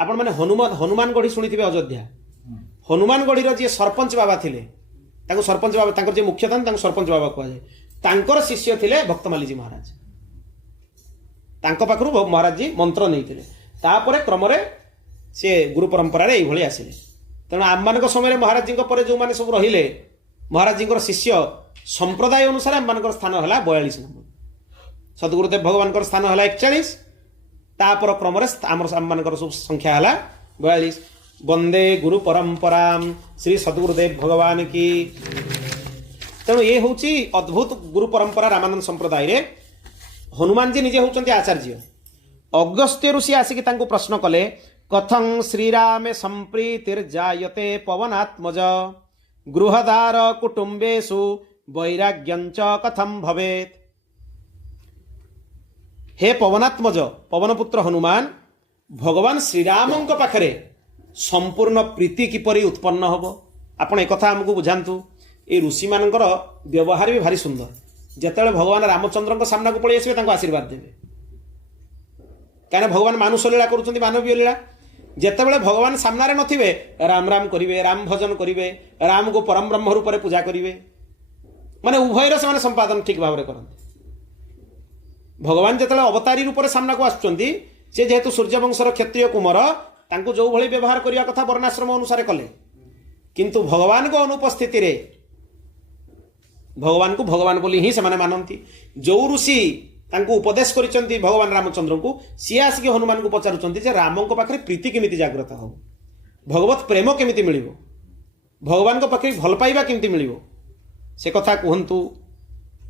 आपण माने हनुमानगढ़ी शुणी अयोध्या हनुमानगढ़ी जी सरपंच बाबा थिले तांको सरपंच बाबा तांकर जे मुख्य था सरपंच बाबा कहुए तांकर शिष्य थिले भक्तमाली जी महाराज तांको पाखरु महाराज जी मंत्र नहीं तापर क्रम से गुरु परंपरा ये आसिले। तेणु आम मान समय महाराज जी जो मैंने सब रहिले महाराज जी शिष्य संप्रदाय अनुसार आम स्थान है 42 नंबर सद्गुरुदेव भगवान स्थान है 41 तापर क्रम आम सब संख्या है 42। वंदे गुरु परंपरा श्री सद्गुरुदेव भगवान की। तेणु ये हूँ अद्भुत गुरु परंपरा रामानंद संप्रदाय रे हनुमान जी निजे होचंती आचार्य। अगस्त्य ऋषि आसिक तांको प्रश्न कले कथं श्रीरामे संप्रीतिर्जायते पवनात्मज गृहदार कुटुंबेषु वैराग्यंच कथं भवेत्। हे पवनात्मज पवनपुत्र हनुमान भगवान श्रीराम पाखरे संपूर्ण प्रीति किपरि उत्पन्न होबो आपण एक कथा हमको बुझांतु। ए ऋषि मानकर व्यवहार भी भारी सुंदर जेतेबेले भगवान रामचंद्र सामना को पळि आसिबे तांको आशीर्वाद देबे कहीं भगवान मानुष लीला करुँच मानवीय लीला जेतेबेले भगवान सामने नथिबे राम राम करिवे राम भजन करिवे राम को परम ब्रह्म रूप में पूजा करिवे माने उभयर से संपादन ठीक भाव करते। भगवान जेतेबेले अवतारी रूप में सामना को आसुचंती से जेहेतु सूर्यवंशर क्षत्रिय कुमार तांको जो भली व्यवहार करिया कथा वर्णाश्रम अनुसार कले किंतु भगवान को अनुपस्थिति रे भगवान को भगवान बोली ही से मानती। जो ऋषि तांको उपदेश करिसंती भगवान रामचंद्र को सी आसिक हनुमान को पचारुचंती जे राम को पाखरे प्रीति केमिति जागृत हो भगवत प्रेम केमिति मिलिबो भगवान को पाखरे भल पाइबा केमिति मिलिबो से कथा कहंतु।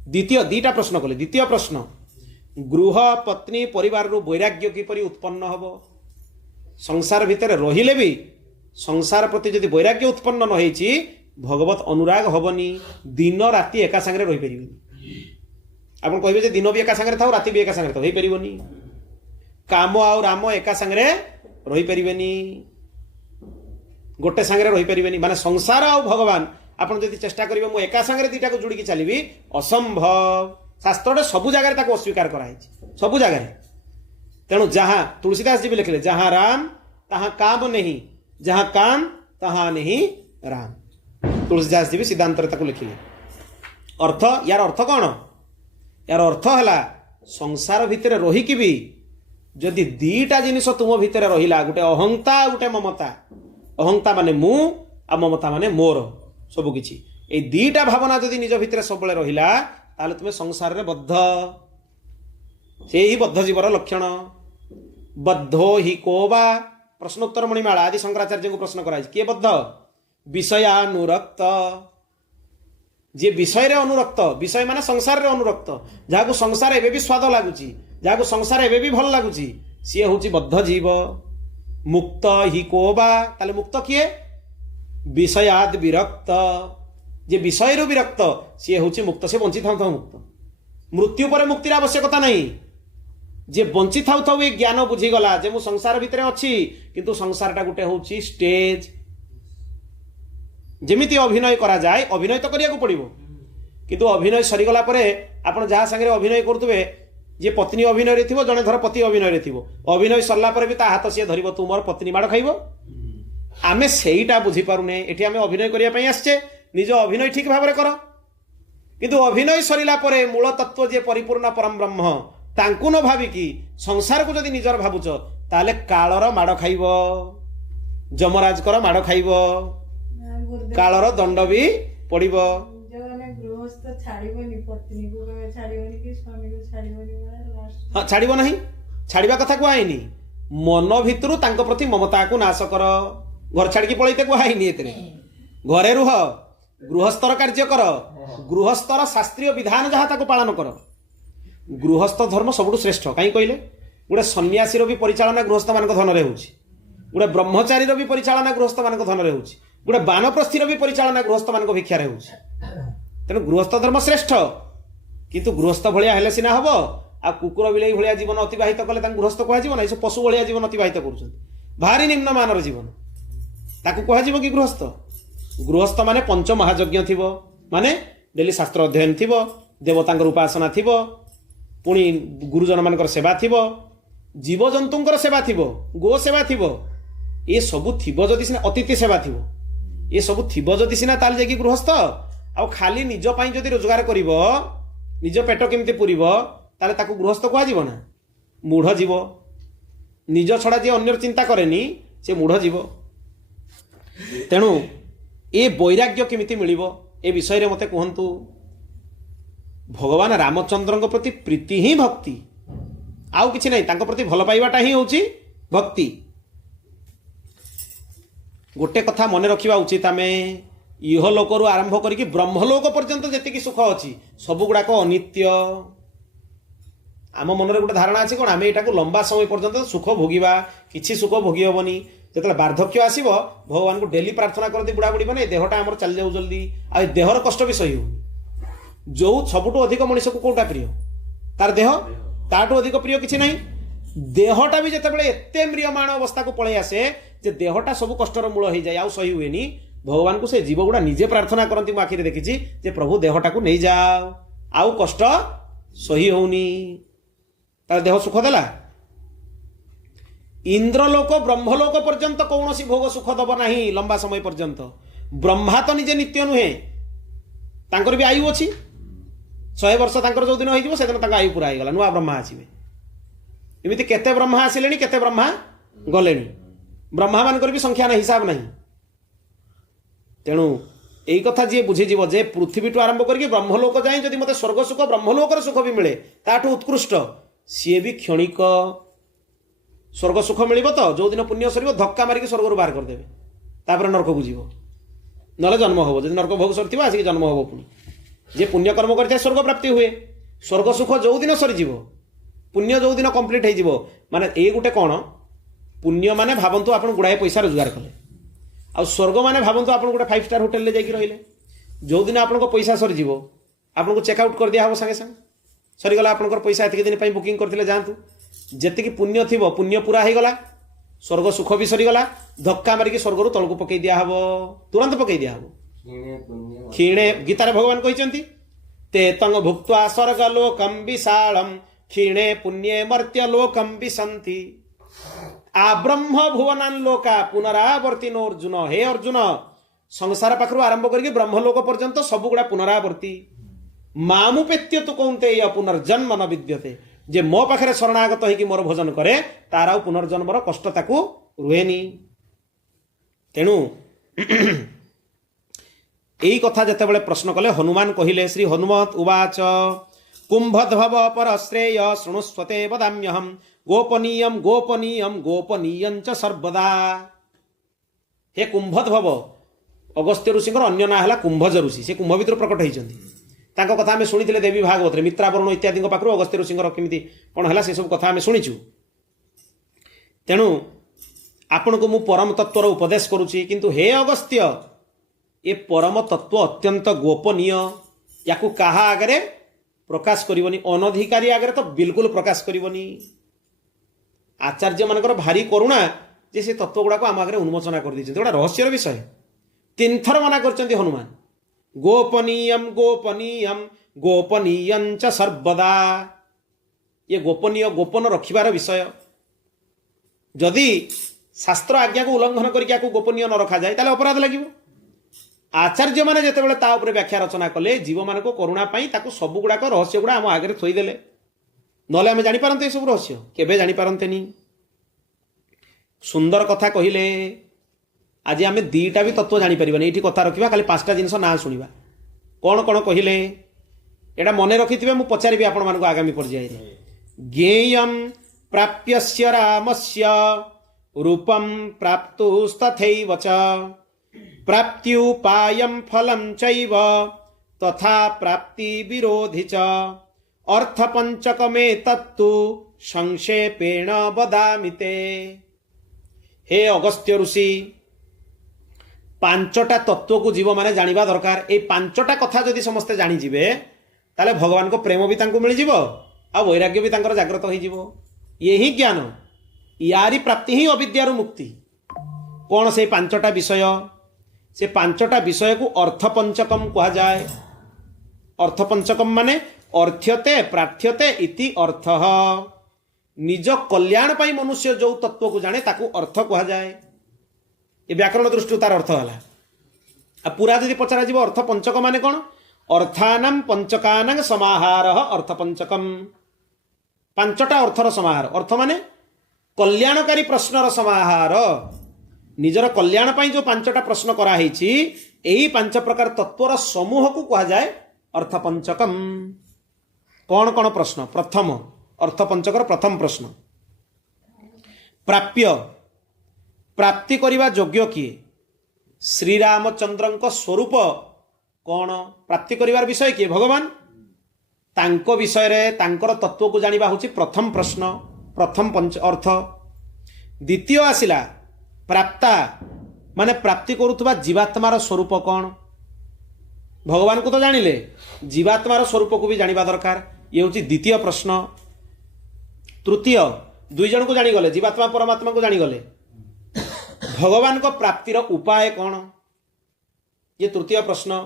द्वितीय 2टा प्रश्न कले। द्वितीय प्रश्न गृह पत्नी परिवार रु वैराग्य किपरि उत्पन्न हबो संसार भितर रहिले भी संसार प्रति यदि वैराग्य उत्पन्न न होईची भगवत अनुराग हबनी दिन राति एका संगे रही परिबेनी। आपण कहबे जे दिन भी एका संगे थाओ राति भी एका संगे थाओ होई परिबोनी काम आउ राम एका संगे रही परिबेनी गोटे संगे रही परिबेनी माने संसार आउ भगवान आपण यदि चेष्टा करिवे मु एका संगे 2टा को जोड़ी के चलीबी असंभव शास्त्र सबु जगह ताको अस्वीकार कराई सबु जगह। तेणु जहाँ तुलसीदास जी भी लिखले जहाँ राम तहाँ काम नहीं जहाँ काम तहाँ नहीं राम तुलसीदास जी भी सिद्धांत लिखिले। अर्थ यार अर्थ कौन यार अर्थ है संसार भितर रहीकि भी जदि 2टा जिनिस तुम भितर रहिला गोटे अहंता गोटे ममता अहंता माने मु आ ममता माने मोर सबु किछि ए 2टा भावना जदि निज भितर सब रहिला ताले तुम संसार रे बद्ध से ही बद्ध जीवर लक्षण। बद्धो ही को बा प्रश्नोत्तर मणिमाला आदि शंकराचार्य को प्रश्न कराई किए बद्ध विषयानुरक्त जे विषय रे अनुरक्त विषय माने संसार रे अनुरक्त जहाँ संसार एवं भी स्वाद लगुच जहाँ संसार एवं भी भल लगुच सी हूँ बद्ध जीव। मुक्त ही को बा ताले मुक्त किए विषयाद विरक्त जे विषय रु विरक्त सी हूँ मुक्त से बंची था मुक्त मृत्यु पर मुक्तिर आवश्यकता नहीं जे बंची थाउ थाउ ये ज्ञान बुझीगला जे मु संसार भितर अच्छी किंतु संसारटा गोटे हूँ स्टेज जेमिति अभिनय करा जाए अभिनय तो करिया को पड़िबो किंतु अभिनय सरीगला परे आपण जहाँ संगे अभिनय करुवे जे पत्नी अभिनय रे थिबो जने धर पति अभिनय रे थिबो अभिनय सरला परे भी ता हाथ सी धरिबो तू मोर पत्नी माड़ खाइबो आमे सेईटा बुझी पारुने एठी आमे अभिनय करिया पई आछे निज अभिनय ठीक भाबरे कर किंतु अभिनय सरीला परे मूल तत्व जे परिपूर्ण परम ब्रह्म तांकु न भाविकी संसार को जदि निजर भाबुच ताले कालर माड़ खाइबो जमराज कर माड़ खाइबो कालर दंड भी पड़िबो। गृहस्थ छाड़िबनी पत्नी को छाड़िबनी कि स्वामी को छाड़िबनी हाँ छाड़िबो नहीं छाड़िबा कथा को आईनी मन भितरु तांको प्रति ममता को नाश कर घर छाड़ी पलैते को आईनी एतरे घरे रुह गृहस्थर कार्य कर गृहस्थर शास्त्रीय विधान जहाँ ताको पालन कर गृहस्थ धर्म सबुठु श्रेष्ठ कहीं कहले गोटे सन्यासी भी परिचालना गृहस्थ मान धन रे होउछि गोटे ब्रह्मचारी भी परिचालना गृहस्थ मान धन रे होउछि गोटे बानप्रस्थीर भी परिचालना गृहस्थ मान भिक्षार होउछि तेणु गृहस्थ धर्म श्रेष्ठ किंतु गृहस्थ भलिया हेले सिना हबो आ कुकुर बिलाई भलिया जीवन अतिबाहित कले तांको गृहस्थ कहा जीवन ऐसे पशु भलिया जीवन अतिबाहित करुछन्ति भारी निम्न मानर जीवन ताकू कहा जीव कि गृहस्थ गृहस्थ माने पंच महायज्ञ थिबो माने डेली शास्त्र अध्ययन थिबो देवतांकर उपासना थिबो पुणी गुरुजन मानकर सेवा थिबो जीवजंतुंकर सेवा थिबो गो सेवा थिबो ये सबु थिबो जदि सिना अतिथि सेवा थिबो ये सबु थिबो जदि सिना ताल जाकी गृहस्थ आ खाली निज पाई जदि रोजगार करिवो निज पेट केमती पुरिवो ताले ताकू गृहस्थ कहा जीव ना मूढ़ जीव निज छड़ा जे अन्यर चिंता करेनी से मूढ़ जीव। तेणु ए वैराग्य केमिति मिलिबो ए विषय रे मते कहंतु। भगवान रामचंद्र प्रति प्रीति ही भक्ति आउ किछि नहीं तांको प्रति भल पाइबाटा ही होउची भक्ति। गोटे कथा मन रखिबा उचित आमे इह लोकरु आरंभ करिकि ब्रह्मलोक पर्यंत जेतिकी सुख अछि सब गुड़ाक अनित्य आम मन गोटे धारणा अछि कोन आमे एटाको लंबा समय पर्यंत सुख भोगिबा किछि सुख भोगी हेबनी जेतले वार्धक्य आसीबो भगवान को डेली प्रार्थना करती बुढ़ा बुढ़ी बने देहटा आमर चल जाऊ जल्दी आ देहर कष्ट भी सही होनी जो सबुठु अधिक मनीष को कोटा प्रिय तार देह ताठू अधिक प्रिय किछि नहीं देहटा भी जिते एते म्रियमाण अवस्था को पलि आसे जे देहटा सब कष्टर मूल हो जाए आउ सही हुएनी भगवान को से जीव गुड़ा निजे प्रार्थना करती मु आखिरे देखी जे प्रभु देहटा को नहीं जाओ आउ कष्ट सही होनी तार देह सुख देला। इंद्रलोक ब्रह्मलोक पर्यंत कौन सी भोग सुख दब नहीं लंबा समय पर्यंत ब्रह्मा तो निजे नित्य नुहे तांकर भी आयु अच्छी 100 वर्ष तांकर जो दिन हो से दिन आयु पूरा होगा नुआ ब्रह्मा आसवे एमती केते ब्रह्मा आसिले केते ब्रह्मा गले ब्रह्मा मानकर भी संख्या ना हिसाब नहीं। तेणु यही कथा जी बुझीज जे पृथ्वी टू आरंभ करके ब्रह्मलोक जाए जदि मत स्वर्ग सुख ब्रह्मलोकर सुख भी मिले ताठू उत्कृष्ट सी भी क्षणिक स्वर्ग सुख मिल तो जो दिन पुण्य सर धक्का मारिक स्वर्ग बाहर करदेवे तापर नरक को जीव ना जन्म हम जब नरक भोग सर आसिक जन्म हम पुणी जे पुण्य कर्म करते स्वर्ग प्राप्ति हुए स्वर्ग सुख जो दिन सरीज पुण्य जो दिन कंप्लीट हो माने ये गोटे कौन पुण्य माने भावतु आप गुड़ाए पैसा रोजगार कले आ स्वर्ग माने भावतु आप गोटे 5 स्टार होटेल जाकि रहिले जो दिन आपको पैसा सरीज आपको चेकआउट कर दिया सागे सागे सरीगला आप पैसा एतिक दिन बुकिंग करते जातु जेतिकी पुण्य थी पुण्य पूरा हो गला स्वर्ग सुख भी सरीगला धक्का मारिक स्वर्ग रू तलक पकई दिहब तुरंत पकई दिहब क्षीणे गीतार भगवान कहते ते तंग भुक्त्वा स्वर्ग लोकम विशालम क्षीणे पुण्ये मर्त्य लोकम विसंति आब्रह्म भुवनान लोका पुनरावर्तिनो अर्जुन हे अर्जुन संसार पाखरु आरंभ करके ब्रह्मलोक पर्यंत सब गुड़ा पुनरावर्ती मामुपेत्य तु कौंते पुनर्जन्म न विद्यते जे मो पाखे शरणागत होगी मोर भोजन करे तार आउ पुनर्जन्मर कष्ट ताकू रुहेनी। तेणु यही कथा जितेबाला प्रश्न कले हनुमान कहले श्री हनुमत उवाच कुंभध्वव पर श्रेय शृणुस्वते वदाम्यहम गोपनीयम गोपनीयम गोपनीयं च सर्वदा। हे कुंभध्वव, अगस्त्य ऋषि अन्य ना है कुंभज ऋषि, से कुंभ भितर प्रकट होती। कथा आम शुणी देवी भागवत मित्रावरुण इत्यादि पाखु अगस्त्य ऋषि केमी कौन है से सब कथा आम शुणीचु। तेणु आपण को मु परम तत्वर उपदेश करुच्ची, किंतु हे अगस्त्य ये परम तत्व अत्यंत गोपनीय, या कहा आगे प्रकाश करनी, अनधिकारी आगे तो बिल्कुल प्रकाश करनी। आचार्य मानकर भारी करुणा जे से तत्व गुड़ाक आम आगे उन्मोचना कर दी, गोटे रहस्यर विषय। 3 थर मना कर हनुमान, गोपनीयम गोपनीयम गोपनीयं च सर्वदा। ये गोपनीय गोपन रखिबार विषय। जदि शास्त्र आज्ञा को उल्लंघन करके गोपनीय न रखा जाए ताले अपराध लगे। आचार्य माने जेतेबेले ता उपरे व्याख्या रचना कले जीव मान को करुणा पाई ताकू सब गुड़ाक रहस्य गुड़ा आम आगे थोईदेले, नले आम जापारते सब रहस्य केबे जापारतेनी। सुंदर कथा कहले। आज आम 2टा भी तत्व जापर ये कथा रखा, खाली 5टा जिनस ना शुणा कौन कौन कहले एटा मन रखि मुझे पचारि आपण मानक आगामी पर्याय। ज्ञेयं प्राप्यस्य रामस्य रूपं प्राप्तुस्तथैव च प्राप्त्युपायं फलं चैव तथा प्राप्ति विरोधि च अर्थपंचकमे तत्तु संक्षेपेण वदामि ते। हे अगस्त्य ऋषि, 5टा तत्व को जीव माने जानिबा दरकार। ए 5टा कथा जदि समस्ते जानिजिबे ताले भगवान को प्रेम भी तांको मिल जिवो आ वैराग्य भी तांकर जागृत होई जिवो। यही ज्ञान, यारी प्राप्ति ही अविद्यारु मुक्ति। कौन से 5टा विषय? से 5टा विषय को अर्थपंचकम कहा जाए। अर्थपंचकम माने अर्थ्यते प्रार्थ्यते इति अर्थः। निज कल्याण पाई मनुष्य जो तत्व को जाने ताकू अर्थ कहा जाए। ये व्याकरण दृष्टि तार अर्थ है। पूरा जदि पचरा जीव अर्थ पंचक माने कौन? अर्थानां पंचकानां समाहार अर्थ पंचकम। 5टा अर्थर समाहार। अर्थ माने कल्याणकारी प्रश्नर समाहार। निजर कल्याण पाई जो 5टा प्रश्न कराई, यही 5 प्रकार तत्वर समूह को कहा जाए अर्थ पंचकम। कौन कौन प्रश्न? प्रथम अर्थ पंचकर प्रथम प्रश्न, प्राप्य प्राप्ति करिवा योग्य किए? श्रीरामचंद्र स्वरूप कौन? प्राप्ति करिवार विषय किए? भगवान। तांको विषय रे तांकर तत्व को जानिबा होची प्रथम प्रश्न, प्रथम पंच अर्थ। द्वितीय आसिला प्राप्ता माने प्राप्ति करुथबा जीवात्मार स्वरूप कौन? भगवान को तो जानिले, जीवात्मार स्वरूप को भी जानिबा दरकार। ये होची द्वितीय प्रश्न। तृतीय 2 जन को जानिगले, जीवात्मा परमात्मा को जानिगले। भगवान को प्राप्तिर उपाय कौन? ये तृतीय प्रश्न।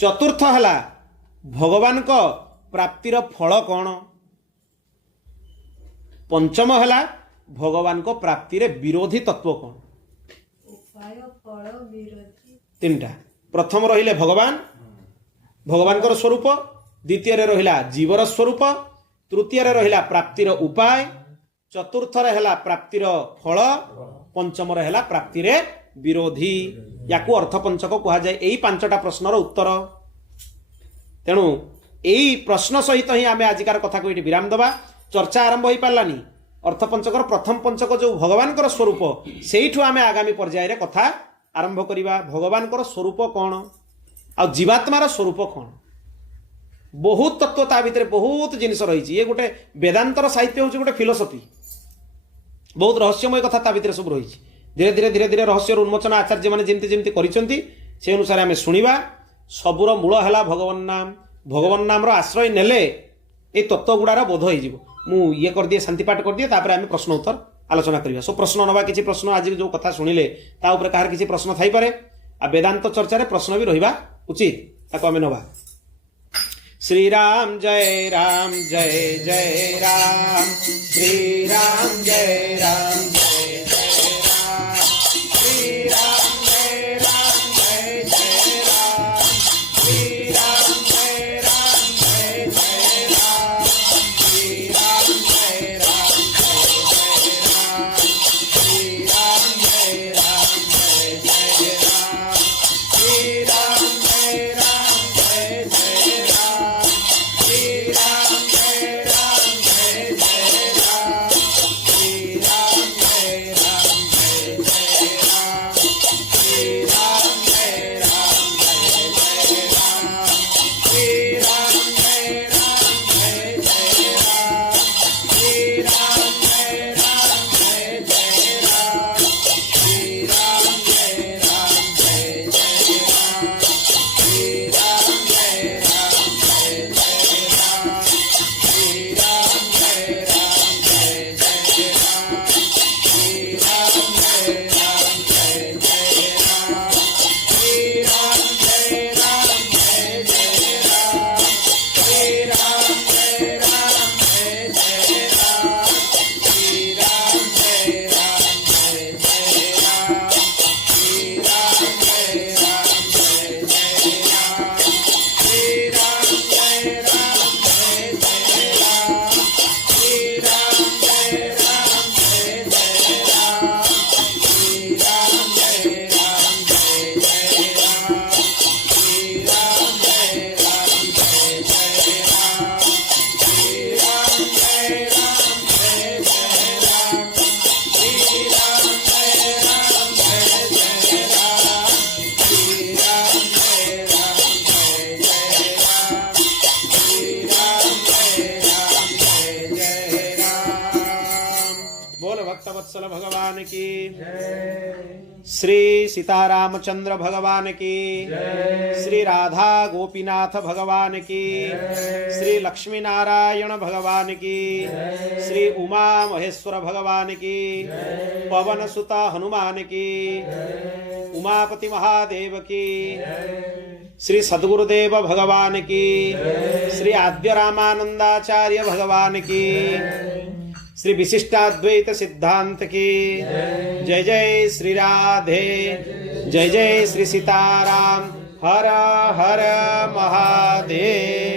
चतुर्थ हला भगवान को प्राप्तिर फल कौन? पंचम हला भगवान को प्राप्तिर विरोधी तत्व कौन? उपाय फल विरोधी 3टा। प्रथम रहिले भगवान, भगवान को स्वरूप। द्वितीय रहिला जीवर स्वरूप। तृतीय रहिला प्राप्तिर उपाय। चतुर्थ रहिला प्राप्तिर फल। पंचम रहिला प्राप्तिर विरोधी। याकू अर्थपंचक कहा जाए। यही 5टा प्रश्नर उत्तर। तेणु यही प्रश्न सहित ही आम आजिकार कथा को ये विराम दबा। चर्चा आरंभ हो पारानी। अर्थपंचकर प्रथम पंचक जो भगवान स्वरूप से आम आगामी पर्याय रे कथा आरंभ करवा। भगवान स्वरूप कौन आ जीवात्मार स्वरूप कौन? बहुत तत्व ता भितर बहुत जिनिस रही। ये गोटे वेदांतर साहित्य हूँ गोटे फिलोसफी। बहुत रहस्यमय कथा ता भितर सब रही। धीरे धीरे धीरे धीरे रहस्य उन्मोचन आचार्य मैंने जमती जमती करिसेंती से अनुसार आम शुणा। सबुर मूल है भगवान नाम। भगवान नाम आश्रय नेले ये तत्व गुड़ार बोध हो। मु ये कर दिए शांति पाठ कर दिए तापर आम प्रश्न उत्तर आलोचना करवा। सो प्रश्न नवा किसी प्रश्न आज जो कथा शुणिले ता ऊपर कहार किसी प्रश्न थाई पारे। आ वेदांत चर्चा रे प्रश्न भी रहिबा उचित ताको आम नवा। श्री राम जय राम जय जय राम। श्री राम जय राम जय जय राम। श्री राम जय राम जय जय राम। श्री राम जय राम जय जय राम। श्री राम जय राम जय जय राम। श्री राम जय राम जय जय राम। श्री राम जय राम जय जय राम। भक्तवत्सल भगवान की, श्री सीतारामचंद्र भगवान की, श्री राधा गोपीनाथ भगवान की, श्री लक्ष्मी नारायण भगवान की, श्री उमा महेश्वर भगवान की, पवन सुत हनुमान की, उमापति महादेव की, श्री सद्गुरुदेव भगवान की, श्री आद्य रामानंदाचार्य भगवान की, श्री विशिष्टाद्वैत सिद्धांत की। जय जय श्री राधे, जय जय श्री सीताराम। हर हर महादेव।